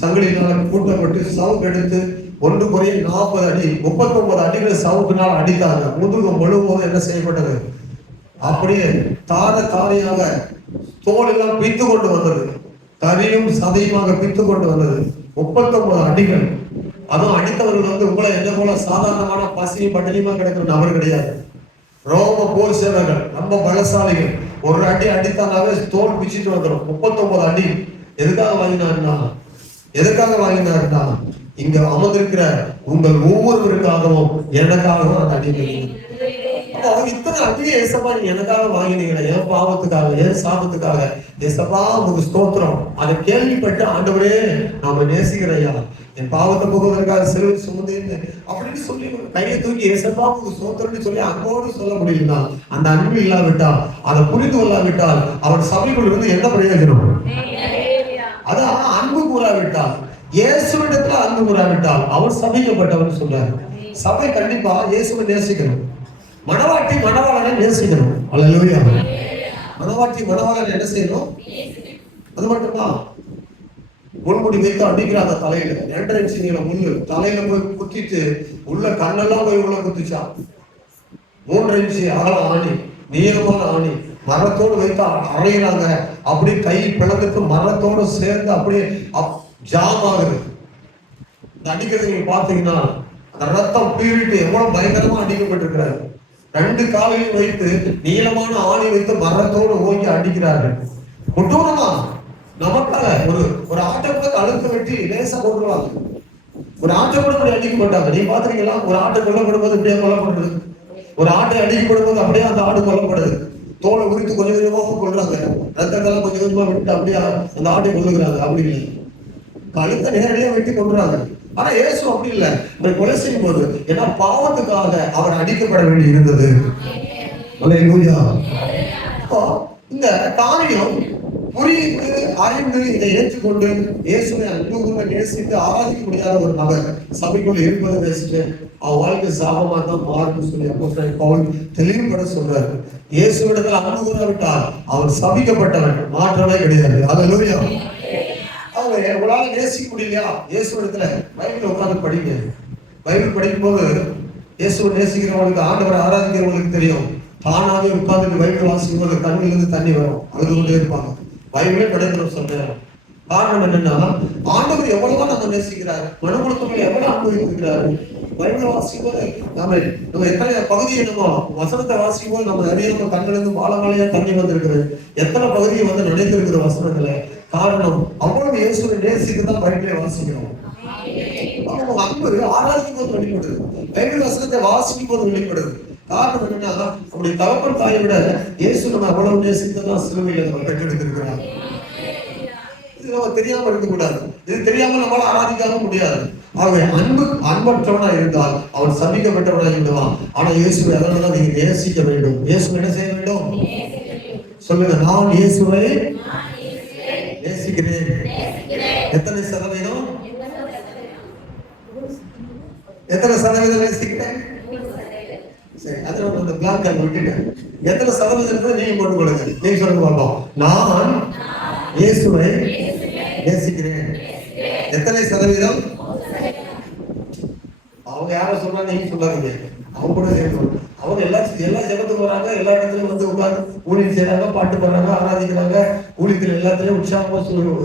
சங்கிலினால கூட்டப்பட்டு சவுக்கு எடுத்து 1 குறைய 40 அடி 39 அடிகள் சவுக்குனால் அடித்தாங்க. முதுகு முழுவதும் என்ன செய்யப்பட்டது? அப்படியே தாரையாக தோல் எல்லாம் பித்து கொண்டு வந்தது, கரியும் சதையுமாக பித்து கொண்டு வந்தது. 39 அடிகள். அதுவும் அடித்தவர்கள் உங்களை என்ன போல சாதாரணமான பசியும் பட்டினியுமா கிடைக்கிற நபர் கிடையாது. ரோம போர் சேவர்கள், ரொம்ப பலசாலிகள். ஒரு அடி அடித்தாலே தோல் பிச்சுட்டு வந்துடும். 39 அடி. எதுக்காக வாங்கினார்னா இங்க அமர்ந்திருக்கிற உங்கள் ஒவ்வொருவருக்காகவும் எனக்காகவும் அந்த அடி. இத்தனை அடியை ஏசப்பா நீங்க எனக்காக வாங்கினீங்களே, என் பாவத்துக்காக, என் சாபத்துக்காக. ஏசப்பா உங்களுக்கு ஸ்தோத்திரம். அதை கேள்விப்பட்டு ஆண்டவரே நாம நேசிக்கிறையா, என் பாவத்தை போகுவதற்காக சிலுவை சுமந்தேன்னு அப்படின்னு சொல்லி கையை தூக்கி ஏசப்பா உங்களுக்கு ஸ்தோத்திரம்னு சொல்லி அன்போடு சொல்ல முடியும்னா, அந்த அன்பு இல்லாவிட்டால், அதை புரிந்து கொள்ளாவிட்டால் அவர் சபைக்குள் இருந்து என்ன பிரயோஜனம்? அதான் அன்பு கூறாவிட்டால், இயேசுவிடத்துல அன்பு கூறாவிட்டால் அவர் சபிக்கப்பட்டவர் சொல்றாரு. சபை கண்டிப்பா இயேசுவை நேசிக்கணும், மணவாட்டி மணவாளனை நேசிக்கணும். அல்லேலூயா. மணவாட்டி மணவாளனை என்ன செய்யணும்? அது மட்டும்தான். முள்முடி வைத்து அடிக்கிறாங்க தலையில, 2.5 இன்ச் நீள முள்ளு தலையில போய் குத்திட்டு உள்ள கண்ணெல்லாம் போய் உள்ள குத்திச்சா. 3 இன்ச் அகலம் ஆணி, நீளமான ஆணி மரத்தோடு வைத்து அறையிறாங்க. அப்படியே கை பிளந்துட்டு மரத்தோடு சேர்ந்து அப்படியே ஜாம் ஆகுது. அடிக்கிறது நீங்க பாத்தீங்கன்னா அந்த ரத்தம் பீறிட்டு எவ்வளவு பயங்கரமா அடிக்கப்பட்டிருக்கிறாரு. 2 காலையும் வைத்து நீளமான ஆணி வைத்து மரத்தோடு ஓங்கி அடிக்கிறார்கள். கொட்டூரமா நமக்காக ஒரு ஆட்டை கூட அழுத்த வெட்டி லேசா கொண்டுருவாங்க. ஒரு ஆட்டை கூட அடிக்க மாட்டாங்க. நீ பாத்துறீங்களா? ஒரு ஆட்டை கொல்லப்படும்போது இப்படியே கொல்லப்படுறது, ஒரு ஆட்டை அடிக்கப்படும்போது அப்படியே அந்த ஆடு கொல்லப்படுது. தோலை உரித்து கொஞ்சம் கொஞ்சமா கொள்றாங்க, ரத்தத்தெல்லாம் கொஞ்சம் கொஞ்சமா விட்டு அப்படியே அந்த ஆட்டை கொள்ளுகிறாங்க. அப்படி இல்லை, கழுத்தை நேரடியா வெட்டி கொண்டுறாங்க. ஆனா இயேசு அப்படி இல்லை, அவர் கொலை செய்யும் போது ஏன்னா பாவத்துக்காக அவர் அடிக்கப்பட வேண்டி இருந்தது. அல்லேலூயா. இந்த காரியம் புரிந்து அறிந்து இதை ஏற்றுக்கொண்டு இயேசுவை அன்புக்குள்ள நேசித்து ஆராதிக்க முடியாத ஒரு நபர் சபைக்குள்ள இருப்பதை பேசிட்டு அவன் வாழ்க்கை சாபமா தான் மாறுன்னு சொல்லி அப்போஸ்தலன் பவுல் தெளிவுபட சொல்றாரு. இயேசுவிடத்தில் அன்பு கூறாவிட்டால் அவர் சபிக்கப்பட்டவன், மாற்றமே கிடையாது. அல்லேலூயா. அவங்க உங்களால நேசிக்க முடியலையா? இயேசுவிடத்துல பைபிள் உட்கார்ந்து படிங்க. பைபிள் படிக்கும் போது இயேசுவை நேசிக்கிறவங்களுக்கு, ஆண்டவரை ஆராதிக்கிறவங்களுக்கு தெரியும். தானாவே உட்கார்ந்து பைபிள் வாசிக்கும் போது கண்ணில இருந்து தண்ணி வரும், அழுது கொண்டே இருப்பாங்க. பைபிளே கிடைக்கணும் சொல்றேன். காரணம் என்னன்னா, ஆண்டவர் எவ்வளவுதான் நம்ம நேசிக்கிறார், மனமுழுத்தவங்களை எவ்வளவு அனுபவித்திருக்கிறாரு. பைபிள் வாசிக்கும் போது நம்ம எத்தனை பகுதியை நம்ம வசனத்தை வாசிக்கும் போது நம்ம நிறைய நம்ம கண்ணிலிருந்து மாலையா தண்ணி வந்திருக்கிறது. எத்தனை பகுதியை நினைத்திருக்கிற வசனங்களை. காரணம் அவ்வளவு இயேசுவை நேசித்து தான் பைபிளை வாசிக்கிறோம். அன்பு ஆராதிக்கும் போது வெளிப்படுது, பைபிள் வசனத்தை வாசிக்கும் போது வெளிப்படுது. காரணம் என்னன்னா, அப்படி தகப்பன் தாயை விட இயேசு நம்ம அவ்வளவு நேசித்துதான் சிலுவையில நம்ம பெற்றெடுத்திருக்கிறாங்க. இது நம்ம தெரியாம இருக்கக்கூடாது, இது தெரியாம நம்மளால ஆராதிக்காம முடியாது. ஆகவே அன்பற்றவனா இருந்தால் அவன் சபிக்கப்பட்டவனா விடுவான். ஆனா இயேசுவை அதனாலதான் நீங்க நேசிக்க வேண்டும். இயேசு என்ன செய்ய வேண்டும்? சொல்லுங்க, நான் இயேசுவை நேசிக்கிறேன். எத்தனை சதவீதம்? எத்தனை சதவீதம் நேசிக்கிறேன்? சரி, அதுல அந்த பிளாக் கார்டு விட்டுட்டேன். எத்தனை சதவீதம் நீங்க போட்டுக் கொள்ளுங்க. நீங்க சொல்லுங்க பார்ப்போம். நான் இயேசுவை நேசிக்கிறேன். எத்தனை சதவீதம்? அவங்க யாரும் சொன்னா நீங்க சொல்லாதீங்க, அவங்க கூட சேர்க்கணும். அவங்க எல்லா ஜெபத்துக்கு வராங்க, எல்லா இடத்துலயும் உட்கார்ந்து ஊழியம் செய்யறாங்க, பாட்டு பாடுறாங்க, ஆராதிக்கிறாங்க, ஊழியத்தில் எல்லாத்துலயும் உற்சாகமா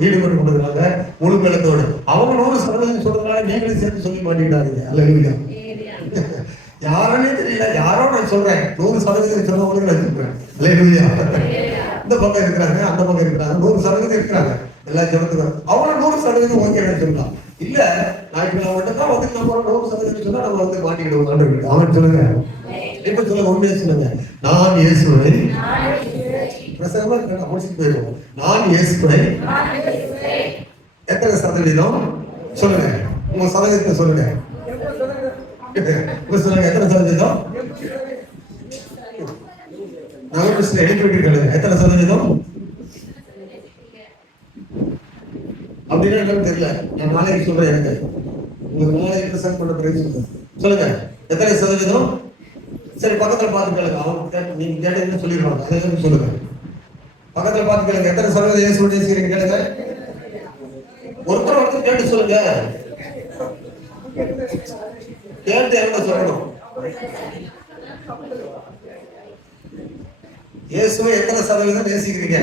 ஈடுபட்டு கொடுக்குறாங்க முழு பலத்தோடு. அவங்க 100% சொல்றதுனால நீங்களும் சேர்த்து சொல்லி மாட்டேங்கிறாங்க. அல்லேலூயா. யாருன்னே தெரியல, யாரோ நான் சொல்றேன் 100% சொன்னவங்களுக்கு நான் சொல்றேன். அல்லேலூயா. இந்த பக்கம் இருக்கிறாங்க, அந்த பக்கம் இருக்கிறாங்க, 100% இருக்கிறாங்க எல்லா ஜெபத்துக்கும். அவங்களும் 100% ஓகே சொல்லலாம். இல்ல நான் இப்ப மட்டும் தான் நம்ம 100% சொன்னா நம்ம மாட்டிக்கிடுவோம். அவன் சொல்லுங்க, இப்ப சொல்லுங்க, உண்மையை சொல்லுங்க. நான் இயேசுவை பிரசங்கமா முடிச்சுட்டு போயிடுவோம். நான் இயேசுவை எத்தனை சதவீதம் சொல்லுங்க, உங்க சதவீதத்தை சொல்லுங்க. சொல்லுங்க எத்தனை சதவீதம்? நவம்பர் எழுப்பிட்டு எத்தனை சதவீதம் அப்படின்னா என்னன்னு தெரியல. நான் நாளைக்கு சொல்றேன். எனக்கு உங்களுக்கு நாளைக்கு ப்ரெசென்ட் பண்ண பிறகு சொல்லுங்க எத்தனை சதவீதம். சரி பக்கத்துல பார்த்து கேளுங்க. அவங்க நீங்க கேட்டீங்கன்னு சொல்லிடுவாங்க. அதை சொல்லுங்க. பக்கத்துல பார்த்து கேளுங்க எத்தனை சதவீதம் இயேசுவை நேசிக்கிறீங்க கேளுங்க. ஒருத்தர் கேட்டு சொல்லுங்க. கேட்டு என்ன சொல்லணும்? இயேசுவை எத்தனை சதவீதம் நேசிக்கிறீங்க?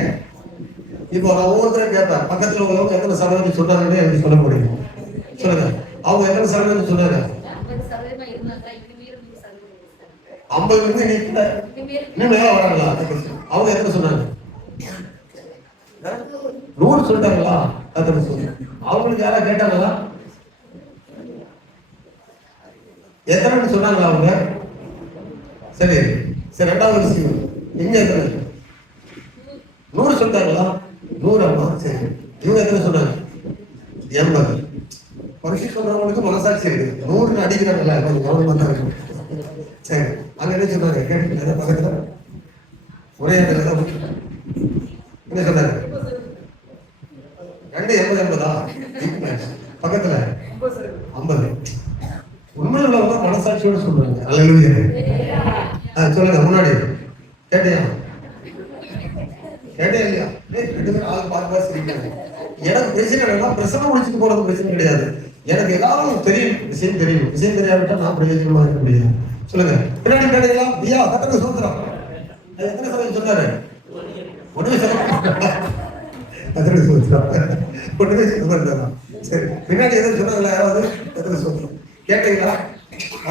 இப்போ நான் ஒவ்வொருத்தரும் கேட்பேன். பக்கத்துல உள்ளவங்க எத்தனை சதவீதம் சொன்னாங்கன்னு எனக்கு சொல்ல முடியும். சொல்லுங்க. அவங்க எத்தனை சதவீதம் சொன்னாங்க? 50 இன்னும் மேல வராங்களா? அவங்க எத்தனை சொன்னாங்க? 100 சொல்லிட்டாங்களா? எத்தனை சொன்னாங்க? அவங்களுக்கு யாரா கேட்டாங்களா? எத்தனை சொன்னாங்களா அவங்க? சரி சரி. ரெண்டாவது விஷயம் எங்க எத்தனை? 100 சொல்லிட்டாங்களா? 100 அம்மா. சரி இவங்க எத்தனை சொன்னாங்க? 80. பரிசு சொல்றவங்களுக்கு மனசாட்சி இருக்கு. 100 அடிக்கிறாங்கல்ல, கொஞ்சம் கவனமா தான் இருக்கும். சரி அங்க என்ன சொன்னாங்க கேட்டு பக்கத்துல ஒரே என்ன சொன்னாங்க? 280 பக்கத்துல 50. உண்மையில மனசாட்சியோட சொல்றாங்க. அல்லேலூயா. சொல்லுங்க. முன்னாடி கேட்டியா? கேட்டே இல்லையா? ரெண்டு பேரும் ஆள் பார்த்து சிரிக்காங்க. எனக்கு பிரச்சனை இல்லைன்னா பிரச்சனை முடிச்சுட்டு போறது பிரச்சனை கிடையாது. எனக்கு ஏதாவது தெரியும், விஷயம் தெரியும். விஷயம் தெரியாவிட்டா நான் பிரயோஜனமா இருக்க முடியாது. சொல்லுங்க. பின்னாடி கேட்டீங்களா? ஐயா கத்தனை சோதரம் எத்தனை சதவீதம் சொன்னாரு? ஒண்ணுமே கத்தனை சோதரம் ஒண்ணுமே சொல்றாங்க. சரி பின்னாடி எதுவும் சொன்னாங்களா? யாராவது கத்தனை சோதரம் கேட்டீங்களா?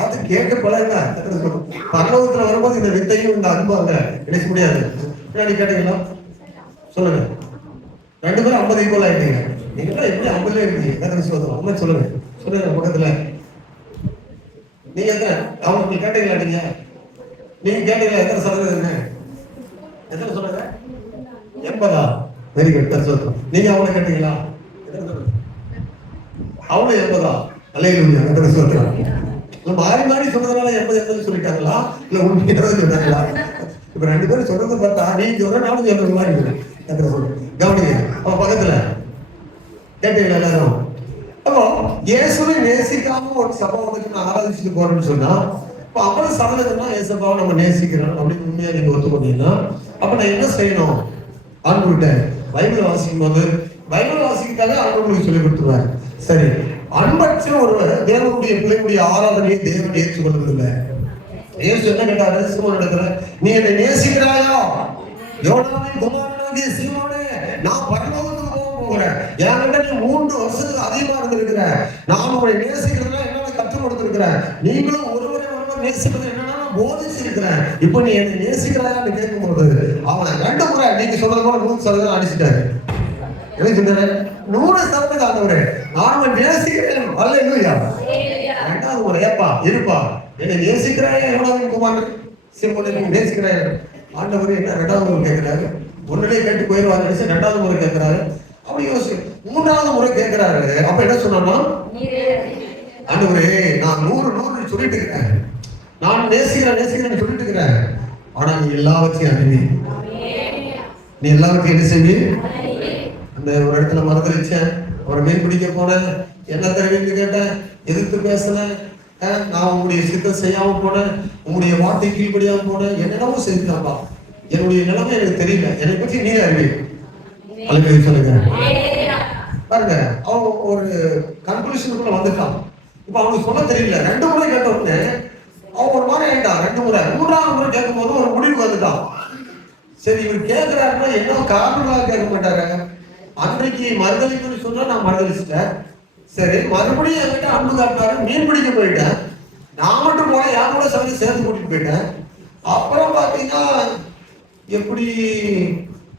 அது கேட்டு பழகுங்க. கத்தனை சோதரம் பரலோகத்துல வரும்போது இந்த வித்தையும் இந்த அனுபவங்க நினைக்க முடியாது. பின்னாடி கேட்டீங்களா? சொல்லுங்க. 2 பேரும் 50 ஈக்குவல் ஆயிட்டீங்க. நீங்க எப்படி 50 இருக்கீங்க? கத்தனை சோதரம் அம்மா சொல்லுங்க. சொல்லுங்க பக்கத்துல. நீங்க எத்தனை? அவங்க கேட்டீங்களா? நீங்க கேட்டீங்களா? எத்தனை சதவீதம்? எத்தனை சொன்னாங்க? 80. Very good. கத்தனை. நீங்க அவங்கள கேட்டீங்களா? அவங்க 80. அல்லேலூயா. கத்தனை சோதரம். மாறி மாறி சொன்னதுனால 80 சொல்லிட்டாங்களா? இல்ல உண்மையாக சொன்னாங்களா? இப்ப 2 பேரும் சொல்றது பார்த்தா நீங்க சொல்ற நானும் சொல்ற மாதிரி இருக்கு. கத்தனை சொல்றேன். கவனிங்க. அவ பக்கத்துல கேட்டீங்களா எல்லாரும்? அப்போ இயேசுவை நேசிக்காம ஒரு சம்பவத்துக்கு நான் ஆராதிச்சுட்டு போறேன்னு சொன்னா, இப்போ 50% இயேசுவை நம்ம நேசிக்கிறோம் அப்படின்னு உண்மையா நீங்க ஒத்துக்கொண்டீங்கன்னா, அப்ப நான் என்ன செய்யணும்? ஆண்டவர்கிட்ட பைபிள் வாசிக்கும் போது பைபிள் வாசிக்கிறதால ஆண்டவருக்கு சொல்லி கொடுத்துருவாரு. சரி, அன்பற்ற ஒரு தேவனுடைய பிள்ளைகளுடைய ஆராதனையை தேவன் ஏற்றுக்கொள்வதில்லை. இயேசு என்ன கேட்டாரு? சீமோன் இடத்துல, நீ என்னை நேசிக்கிறாயா? யோனாவின் குமாரனாகிய சீமோனே, நான் பரலோகத்துக்கு போகிறேன். என்கிட்ட நீ 3 வருஷத்துக்கு அதிகமா இருந்திருக்கிற. நான் உங்களை நேசிக்கிறதுனா என்னன்னு கற்றுக் கொடுத்திருக்கிறேன். நீங்களும் ஒருவரை ஒருவர் நேசிப்பது என்னன்னா போதிச்சிருக்கிறேன். இப்போ நீ என்னை நேசிக்கிறாயான்னு கேட்கும்போது அவன் 2 முறை நீங்க சொல்றது போல 100% அடிச்சுட்டாரு. என்ன சொன்னாரு? 100% ஆண்டவரே நான் உங்களை நேசிக்கிறேன். அல்லேலூயா. 2வது முறை ஏப்பா இருப்பா என்னை நேசிக்கிறாயா? யோனாவின் குமாரன் சீமோனே நீ நேசிக்கிறாயா? ஆண்டவர் என்ன 2வது முறை கேட்கிறாரு? ஒன்னுலயே கேட்டு போயிடுவாங்க. 2வது முறை கேட்கிறாரு. அப்படி யோசி 3வது முறை கேட்கிறாரு. அப்ப என்ன சொன்னா, ஆண்டவரே நான் 100 சொல்லிட்டு இருக்கிறேன். நான் நேசிக்கிறேன் சொல்லிட்டு இருக்கிறேன். ஆனா நீ எல்லாவற்றையும் அறிவி. நீ எல்லாவற்றையும் என்ன செய்வி? அந்த ஒரு இடத்துல மறந்துருச்சேன். அவரை மீன் பிடிக்க போனேன். என்ன தருவீங்க கேட்டேன். எதிர்த்து பேசினேன். நான் உங்களுடைய சித்தம் செய்யாம போனேன். உங்களுடைய வார்த்தை கீழ்படியாம போனேன். என்னென்னவோ செஞ்சுட்டாப்பா. என்னுடைய நிலைமை எனக்கு தெரியல. என்னை பற்றி நீங்க அறிவி. அல்லேலூயா சொல்லுங்க. பாருங்க, அவங்க ஒரு கன்க்ளூஷனுக்குள்ள வந்துட்டான். இப்ப அவனுக்கு சொல்ல தெரியல. 2 முறை கேட்ட உடனே அவன் ஒரு மாதிரி ஆயிட்டான். 2 முறை 3வது முறை கேட்கும் போது ஒரு முடிவுக்கு வந்துட்டான். சரி இவர் கேட்கிறாருன்னா என்ன காரணங்களாக கேட்க மாட்டாரு. அன்றைக்கு மறுதளிப்புன்னு சொன்னா நான் மறுதளிச்சிட்டேன். சரி மறுபடியும் என்கிட்ட அன்பு காட்டாரு. மீன் பிடிக்க போயிட்டேன். நான் மட்டும் போல என் கூட சேர்த்து கூட்டிட்டு போயிட்டேன். அப்புறம் பாத்தீங்கன்னா எப்படி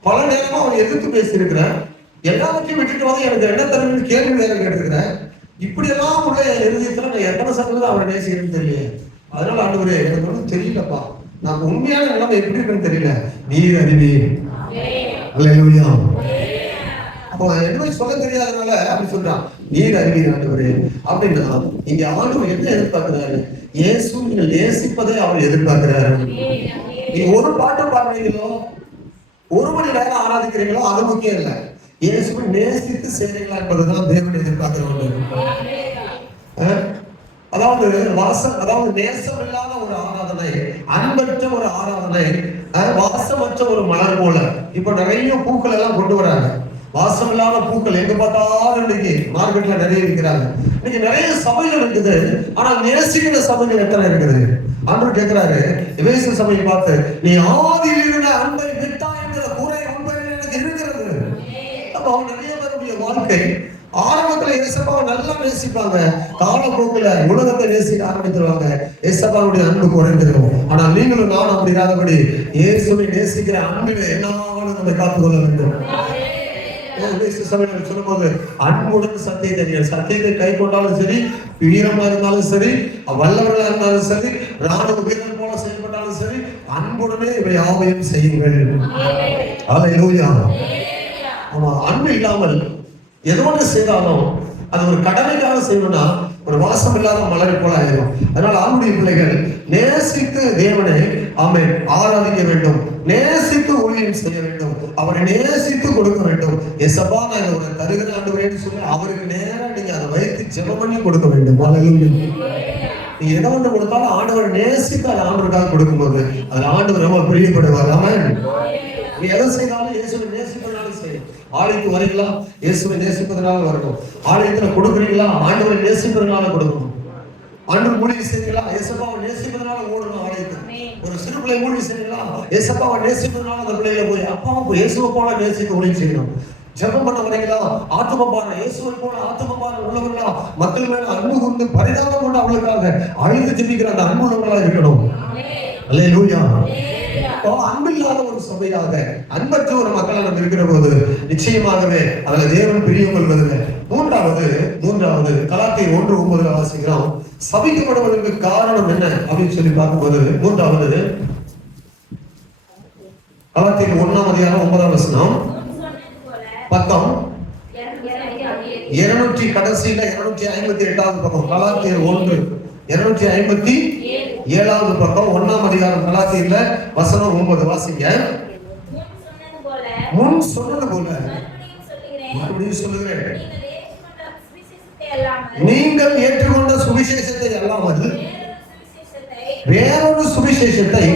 பல நேரமா அவன் எதிர்த்து பேசியிருக்கிறேன். எல்லாத்தையும் விட்டுட்டு வந்து எனக்கு என்ன தருவன்னு கேள்வி வேற கேட்டிருக்கிறேன். இப்படி எல்லாம் உள்ள இறுதியத்துல நான் எத்தனை சதவீதம் அவரை நேசிக்கிறேன்னு தெரியல. அதனால ஆண்டவரே எனக்கு ஒன்றும் தெரியலப்பா. நான் உண்மையான நிலைமை எப்படி இருக்குன்னு தெரியல. நீர் அறிவி. அல்லேலூயா. அவன் எதுவுமே சொல்ல தெரியாதனால அப்படி சொல்றான். நீர் அறிவீர் ஆண்டவரே அப்படின்னா இங்க ஆண்டவர் என்ன எதிர்பார்க்கிறாரு? இயேசு நீங்கள் நேசிப்பதை அவர் எதிர்பார்க்கிறாரு. நீ ஒரு பாட்டு பாடுறீங்களோ, ஒரு மணி நேரம் ஆராதிக்கிறீங்களோ அது முக்கியம் இல்லை. இயேசுவை நேசித்து செய்றீங்களா என்பதுதான் தேவன் எதிர்பார்க்கிறவங்க. அதாவது நேசம் இல்லாத ஒரு ஆராதனை, அன்பற்ற ஒரு ஆராதனை, வாசமற்ற ஒரு மலர் போல. இப்ப நிறைய பூக்கள் எல்லாம் கொண்டு வராங்க. வாசம் இல்லாத பூக்கள் எங்க பார்த்தாலும் இன்னைக்கு மார்க்கெட்ல நிறைய இருக்கிறாங்க. இன்னைக்கு நிறைய சபைகள் இருக்குது, ஆனா நேசிக்கிற சபைகள் எத்தனை இருக்குது? ஆண்டவர் கேட்கிறாரு எபேசு சபையை பார்த்து, நீ ஆதியில் இருந்த அன்பை விட்டா என்கிற குறை உண்மையில் எனக்கு இருக்கிறது. அப்ப அவங்க நிறைய பேருடைய வாழ்க்கை ஆரம்பத்துல ஏசப்பாவை நல்லா நேசிப்பாங்க, காலப்போக்குல உலகத்தை நேசிக்க ஆரம்பித்துருவாங்க, ஏசப்பாவுடைய அன்பு குறைந்திருக்கும். ஆனா நீங்களும் நானும் அப்படி இல்லாதபடி இயேசுவை நேசிக்கிற அன்பினை என்னாலும் நம்ம காத்துக்கொள்ள வேண்டும். சொல்லும்போது அன்புடன் சத்தியத்தை கை கொண்டாலும் சரி, வீரமா இருந்தாலும் சரி, வல்லவர்களா இருந்தாலும் சரி, ராணுவ வீரர் போல செயல்பட்டாலும் சரி, அன்புடனே இவை யாவையும் செய்யுங்கள். அல்லேலூயா. ஆமா, அன்பு இல்லாமல் எது ஒன்று செய்தாலும் அது ஒரு கடமைக்காக செய்யணும்னா ஒரு வாசம் இல்லாத மலரை போல ஆயிரும். அதனால ஆளுடைய பிள்ளைகள் நேசித்து தேவனை ஆராதிக்க வேண்டும், நேசித்து ஊழியம் செய்ய வேண்டும், அவரை நேசித்து கொடுக்க வேண்டும். எசப்பா நான் ஒரு தருகிற ஆண்டவரேன்னு சொல்லி அவருக்கு நேரம் நீங்க அதை வைத்து ஜெபம் பண்ணி கொடுக்க வேண்டும். நீங்க எதை ஒன்று கொடுத்தாலும் ஆண்டவர் நேசித்து அதை ஆண்டவருக்காக கொடுக்கும்போது அதில் ஆண்டவர் ரொம்ப பிரியப்படுவார். ஆமென். நீ எதை செய்தாலும் இயேசுவை நேசிப்பதனால செய்யும். ஆலயத்துக்கு வரீங்களா, இயேசுவை நேசிப்பதனால வரணும். ஆலயத்துல கொடுக்குறீங்களா, ஆண்டவரை நேசிப்பதனால கொடுக்கணும். ஆண்டவர் ஊழியம் செய்றீங்களா, இயேசுவை நேசிப்பதனால ஓடணும் ஆலயத்துக்கு. ஒரு சிறு பிள்ளை ஊழியம் செய்றீங்களா, இயேசுவை நேசிப்பதனால அந்த பிள்ளைகளை போய் அப்பாவும் இயேசுவை போல நேசிக்க ஊழியம் செய்யணும். ஜெபம் பண்ண வரீங்களா, ஆத்துமபாரம் இயேசுவை போல ஆத்துமபாரம் உள்ளவர்களா, மக்கள் மேல அன்பு கொண்டு பரிதாபம் கொண்டு அவளுக்காக அழிந்து ஜெபிக்கிற அந்த அன்பு உள்ளவர்களா இருக்கணும். அல்லேலூயா. அன்பில்லாத ஒரு சபையாக, அன்பற்ற ஒரு மக்களாக நம்ம இருக்கிற போது நிச்சயமாகவே அதுல தேவன் பிரியம் கொள்வதில்லை. மூன்றாவது கலாத்தியர் 1:9 வாசிக்கிறோம். சபிக்கப்படுவதற்கு காரணம் என்ன அப்படின்னு சொல்லி பார்க்கும்போது, மூன்றாவது கலாத்தியர் 1:9 பக்கம் 258 பக்கம். கலாத்தியர் 1:257 பக்கம் 1 கலாத்தியர்ல வசனம் 9 வாசிங்க. முன் சொன்னது போல மறுபடியும் சொல்லுகிறேன், நீங்கள் ஏற்றுக்கொண்ட சுவிசேஷத்தை அல்லாமல் வேறொரு சுவிசேஷத்தை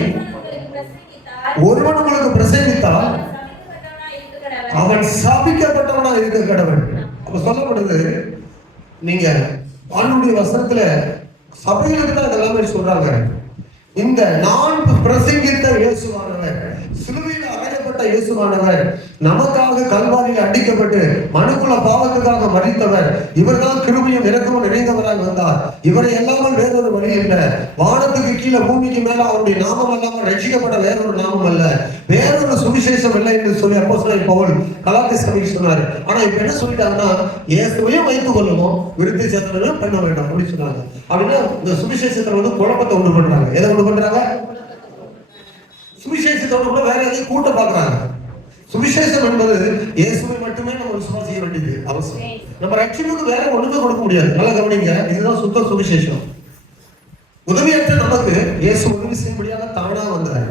ஒருவன் உங்களுக்கு பிரசங்கித்தால் அவன் சபிக்கப்பட்டவனா இருக்க கடவன். அப்ப சொல்லப்படுது, நீங்க ஆண்டவருடைய வசனத்துல சபைகளுக்கு தான் இதெல்லாமே சொல்றாங்க. இந்த நான் பிரசங்கித்த இயேசுவானவர், சிலுவையில் அறையப்பட்ட இயேசுவானவர், நமக்காக கல்வாரியில் அடிக்கப்பட்டு மனுக்குல பாவத்துக்காக மரித்தவர், இவர்தான் கிருபையும் இரக்கமும் நிறைந்தவராக வந்தார். இவரை எல்லாமல் வேறொரு வழி இல்லை. வானத்துக்கு கீழே பூமிக்கு மேல அவருடைய நாமம் அல்லாமல் ரட்சிக்கப்பட்ட வேறொரு நாமம் அல்ல, வேறொரு சுவிசேஷம் இல்லை என்று சொல்லி அப்போஸ்தலன் பவுல் கலாத்திய சபைக்கு சொன்னார். ஆனா இப்ப என்ன சொல்லிட்டாங்கன்னா, இயேசுவையும் வைத்துக் கொள்ளணும், விருத்தி சேதனையும் பண்ண வேண்டாம் அப்படின்னு சொன்னாங்க. அப்படின்னா இந்த சுவிசேஷத்துல குழப்பத்தை உண்டு பண்றாங்க. எதை உண்டு பண்றாங்க? சுவிசேஷத்தோடு கூட வேற எதையும் கூட்ட பாக்குறாங்க. சுவிசேஷம் என்பது இயேசுவை மட்டுமே நம்ம விசுவாசிக்க வேண்டியது அவசியம். நம்ம ரட்சிப்புக்கு வேற ஒண்ணுமே கொடுக்க முடியாது. நல்லா கவனிங்க, இதுதான் சுத்த சுவிசேஷம். உதவியற்ற நமக்கு இயேசு உதவி செய்யும்படியாக தானா வந்தார்.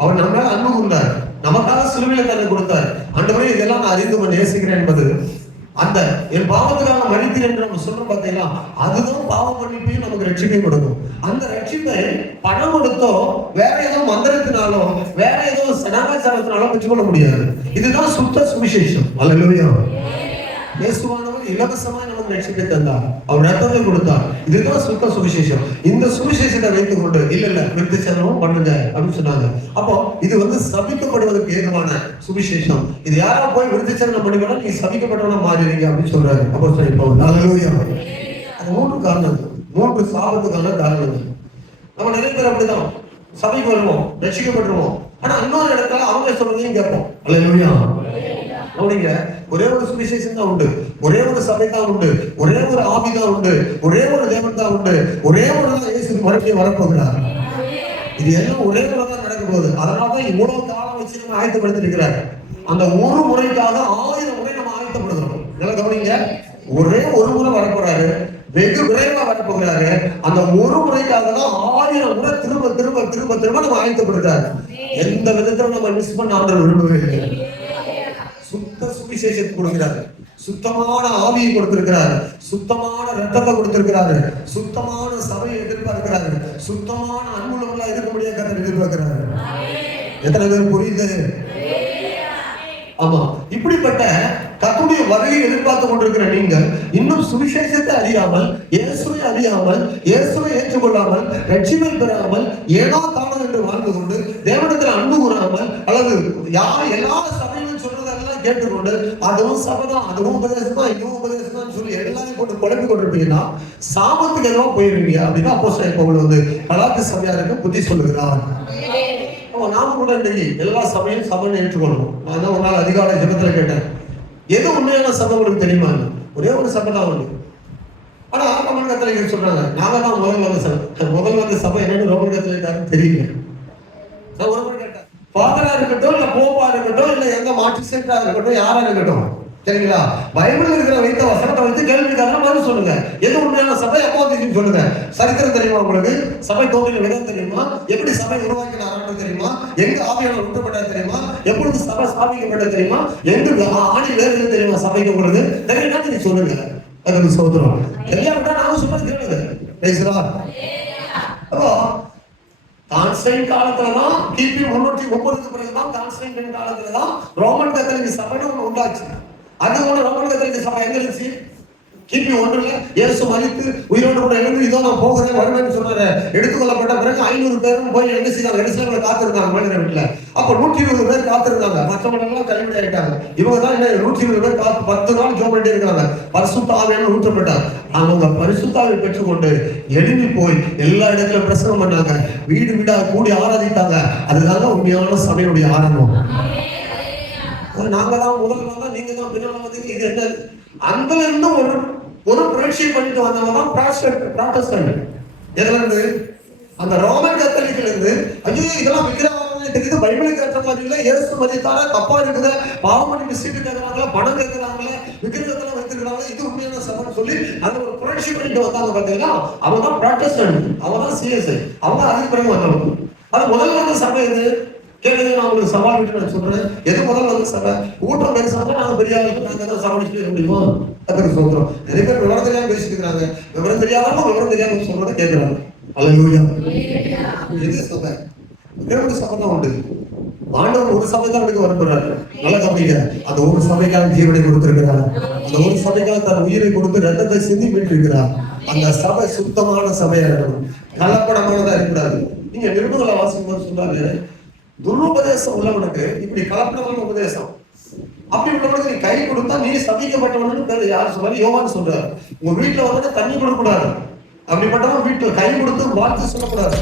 அவர் நம்ம அன்பு கொண்டார், நமக்காக சிலுவையில தன்னை கொடுத்தார். ஆண்டவரே இதெல்லாம் நான் அறிந்து நேசிக்கிறேன் என்பது அந்த என் பாவத்துக்காக மன்னித்தீர் என்று நம்ம சொல்றோம் பார்த்தீங்களா, அதுதான் பாவ மன்னிப்பையும் நமக்கு ரட்சிப்பை கொடுக்கும். அந்த ரட்சிப்பை பணம் கொடுத்தோ வேற ஏதோ மந்திரத்தினாலோ வேற ஏதோ சனாச்சாரத்தினாலோ பெற்றுக்கொள்ள முடியாது. இதுதான் சுத்த சுவிசேஷம். அல்லேலூயா. இயேசுவானவர் இலவசமாய் நமக்கு ரட்சிப்பை தந்தார், அவர் ரத்தத்தை கொடுத்தார். இதுதான் சுத்த சுவிசேஷம். இந்த சுவிசேஷத்தை வைத்துக் கொண்டு இல்ல விருத்தி சேதனமும் பண்ணுங்க அப்படின்னு சொன்னாங்க. அப்போ இது சபிக்கப்படுவதற்கு ஏதுவான சுவிசேஷம். இது யாரா போய் விருத்தி சேதனம் பண்ணிக்கணும், நீங்க சபிக்கப்பட்டவனா மாறுறீங்க அப்படின்னு சொல்றாரு அப்போஸ்தலன் பவுல். அல்லேலூயா. அது 3 காரணங்கள், 3 சாபத்துக்கான காரணங்கள். நம்ம நிறைய பேர் அப்படிதான் சபைக்கு வருவோம், ரட்சிக்கப்பட்டுருவோம், ஆனா இன்னொரு இடத்துல அவங்க சொல்றதையும் கேட்போம். அல்லேலூயா. அப்படிங்க ஒரே ஒரு சுவிசேஷம் தான் உண்டு, ஒரே ஒரு சபை தான் உண்டு, ஒரே ஒரு ஆவி தான் உண்டு, ஒரே ஒரு தேவன் தான் உண்டு, ஒரே ஒரு தான் இயேசு மறுபடியும் வரப்போகிறார். இது எல்லாம் ஒரே முறை தான் நடக்க போகுது. அதனாலதான் இவ்வளவு காலம் வச்சு நம்ம ஆயத்தப்படுத்தி இருக்கிறார். அந்த ஒரு முறைக்காக 1000 முறை நம்ம ஆயத்தப்படுறோம். கவனிங்க, ஒரே ஒரு முறை வரப்போறாரு, வெகு விரைவா வரப்போகிறாரு. அந்த ஒரு முறைக்காக தான் 1000 முறை திரும்ப திரும்ப திரும்ப திரும்ப நம்ம ஆயத்தப்படுத்தாரு. எந்த விதத்துல நம்ம மிஸ் பண்ண ஆண்டவர் விரும்பவே இல்லை. சுத்த சுவிசேஷத்தை கொடுக்கிறாரு, சுத்தமான ஆவியை கொடுத்திருக்கிறாரு, சுத்தமான ரத்தத்தை கொடுத்திருக்கிறாரு, சுத்தமான சபையை எதிர்பார்க்கிறாரு, சுத்தமான அன்புள்ளவர்களா இருக்க முடியாத கர்த்தர் எதிர்பார்க்கிறாரு. எத்தனை பேர் புரியுது? ஆமா, இப்படிப்பட்ட கர்த்தருடைய வருகையை எதிர்பார்த்து கொண்டிருக்கிற நீங்கள் இன்னும் சுவிசேஷத்தை அறியாமல், இயேசுவை அறியாமல், இயேசுவை ஏற்றுக்கொள்ளாமல், ரட்சிப்பை பெறாமல், ஏனோ தானோ என்று வாழ்ந்து கொண்டு தேவனிடத்தில் அன்பு கூறாமல், அல்லது யார் எல்லா சபையிலும் சொல்றதெல்லாம் கேட்டுக்கொண்டு அதுவும் சபைதான், அதுவும் உபதேசம், இதுவும் உபதேசம் சொல்லி எல்லாரையும் போட்டு குழப்பி கொண்டிருப்பீங்கன்னா சாபத்துக்கு எதுவும் போயிருவீங்க அப்படின்னு அப்போஸ்தலன் பவுல் வந்து கலாத்திய சபையாருக்கு புத்தி சொல்லுகிறார். நாம கூட இன்னைக்கு எல்லா சபையும் சபையை ஏற்றுக்கொள்ளணும். நான் தான் ஒரு நாள் அதிகாலை ஜெபத்துல கேட்டேன், எது உண்மையான சபை உங்களுக்கு தெரியுமா? ஒரே ஒரு சபை தான் உண்டு. ஆனா ரோமன் கத்தோலிக்கர் சொல்றாங்க, நாங்க தான் முதல் வந்த சபை என்னன்னு ரோமன் கத்தோலிக்கருக்கு தெரியல. நான் ஒரு முறை கேட்டேன், ஃபாதரா இருக்கட்டும், இல்ல போப்பா இருக்கட்டும், இல்ல எங்க மார்க்சிஸ்டா இருக்கட்டும், யாரா இருக்கட்டும், சரிங்களா, பைபிள் இருக்கிற வைத்த வசனத்தை வைத்து கேள்விக்காரங்க பதில் சொல்லுங்க. எது உண்மையான சபை எப்போ தெரியும் சொல்லுங்க. சரித்திரம் தெரியுமா உங்களுக்கு? சபை தோன்றின விதம் தெரியுமா? எப்படி சபை உருவாக்கினார் தெரியுமா? எங்க ஆவியானவர் ஊற்றப்பட்டார் தெரியுமா? எப்பொழுது சபை ஸ்தாபிக்கப்பட்டது தெரியுமா? எங்க ஆணி வேறு தெரியுமா சபைக்கு? உங்களுக்கு தெரியுமா? நீங்க சொல்லுங்க. அதுக்கு சோதரம் தெரியாமட்டா நானும் சொல்றது கேளுங்க. அப்போ கான்ஸ்டன்ட் காலத்துலதான் கிபி 330 பிறகுதான் கான்ஸ்டன்ட் காலத்துலதான் ரோமன் கத்தோலிக்க சபைன்னு ஒண்ணு உண்டாச்சு. அது ஒண்ணு ரோமன் கத்தோலிக்க சபை எங்க இருந்துச்சு? கிபி 1 இயேசு மரித்து உயிரோடு கூட எழுந்து இதோ நான் போகிறேன் வருவேன்னு சொன்னாரு. எடுத்துக்கொள்ளப்பட்ட பிறகு 500 பேரும் போய் என்ன செய்தாங்க? எருசலேம்ல காத்திருந்தாங்க மனிதர் வீட்டுல. அப்ப 120 பேர் காத்திருந்தாங்க, மற்றவங்க எல்லாம் கைவிட ஆயிட்டாங்க. இவங்க தான் 120 பேர் காத்து 10 நாள் ஜெபம் பண்ணிட்டே இருக்காங்க. பரிசுத்த ஆவியானவர் ஊற்றப்பட்டார். அவங்க பரிசுத்த ஆவியை பெற்றுக்கொண்டு எழுப்பி போய் எல்லா இடத்துல பிரசங்கம் பண்ணாங்க, வீடு வீடா கூடி ஆராதித்தாங்க. அதுதான் உண்மையான சபையுடைய ஆரம்பம். நாங்க தான் முதல்ல வந்தா, நீங்க தான் பின்னால வந்தீங்க. இது என்ன? அந்த இருந்து ஒரு புரட்சி பண்ணிட்டு வந்தவங்க தான் ப்ராட்டஸ்டன்ட். எதுல இருந்து? அந்த ரோமன் கத்தோலிக்கல இருந்து, ஐயோ இதெல்லாம் விக்கிரவாதம் தெரியுது, பைபிளுக்கு ஏற்ற மாதிரி இல்ல, இயேசு மரித்தாரா, தப்பா இருக்குது, பாவம் பண்ணி மிஸ்டேக் கேட்கறாங்களா, பணம் கேட்கறாங்களே, விக்கிரகத்தெல்லாம் வைத்திருக்கிறாங்களே, இது உண்மையான சபைன்னு சொல்லி அந்த ஒரு புரட்சி பண்ணிட்டு வந்தாங்க. பாத்தீங்கன்னா அவங்க தான் ப்ராட்டஸ்டன்ட், அவங்க தான் சிஎஸ்ஐ, அவங்க அதுக்கு பிறகு வந்தவங்க. அது முதல்ல வந்து சபை எது கேளுங்க. நான் உங்களுக்கு சவால் விட்டு நான் சொல்றேன், எது முதல்ல வந்து சபை? கூட்டம் பெருசாக நாங்க பெரிய நாங்க தான் சமாளிச்சுட்டு முடியுமா? அதுக்கு சொல்றோம். நிறைய பேர் விவரம் தெரியாம பேசிட்டு இருக்காங்க. விவரம் தெரியாம சொல்றதை கேட்கிறாங்க. அல்லேலூயா. எது சபை? தேவனுடைய சபை தான் உண்டு. ஆண்டவர் ஒரு சபை தான் எடுக்க வரப்படுறாரு. நல்ல கவனிங்க, அந்த ஒரு சபைக்காக ஜீவனை கொடுத்திருக்கிறார். அந்த ஒரு சபைக்காக தன் உயிரை கொடுத்து ரத்தத்தை சிந்தி மீட்டிருக்கிறார். அந்த சபை சுத்தமான சபையா இருக்கணும், கலப்படமானதா இருக்கக்கூடாது. நீங்க நிருபங்களை வாசிக்கும் சொல்றாரு, துருபதேசம் உள்ளவனுக்கு இப்படி கலப்படமான உபதேசம், அப்படி உள்ளவனுக்கு நீ கை கொடுத்தா நீ சபிக்கப்பட்டவனு யாரு சொல்றாரு? யோவான் சொல்றாரு. உங்க வீட்டுல வந்து தண்ணி கொடுக்க கூடாது, அப்படிப்பட்டவன் வீட்டுல கை கொடுத்து வாழ்த்து சொல்லக்கூடாது.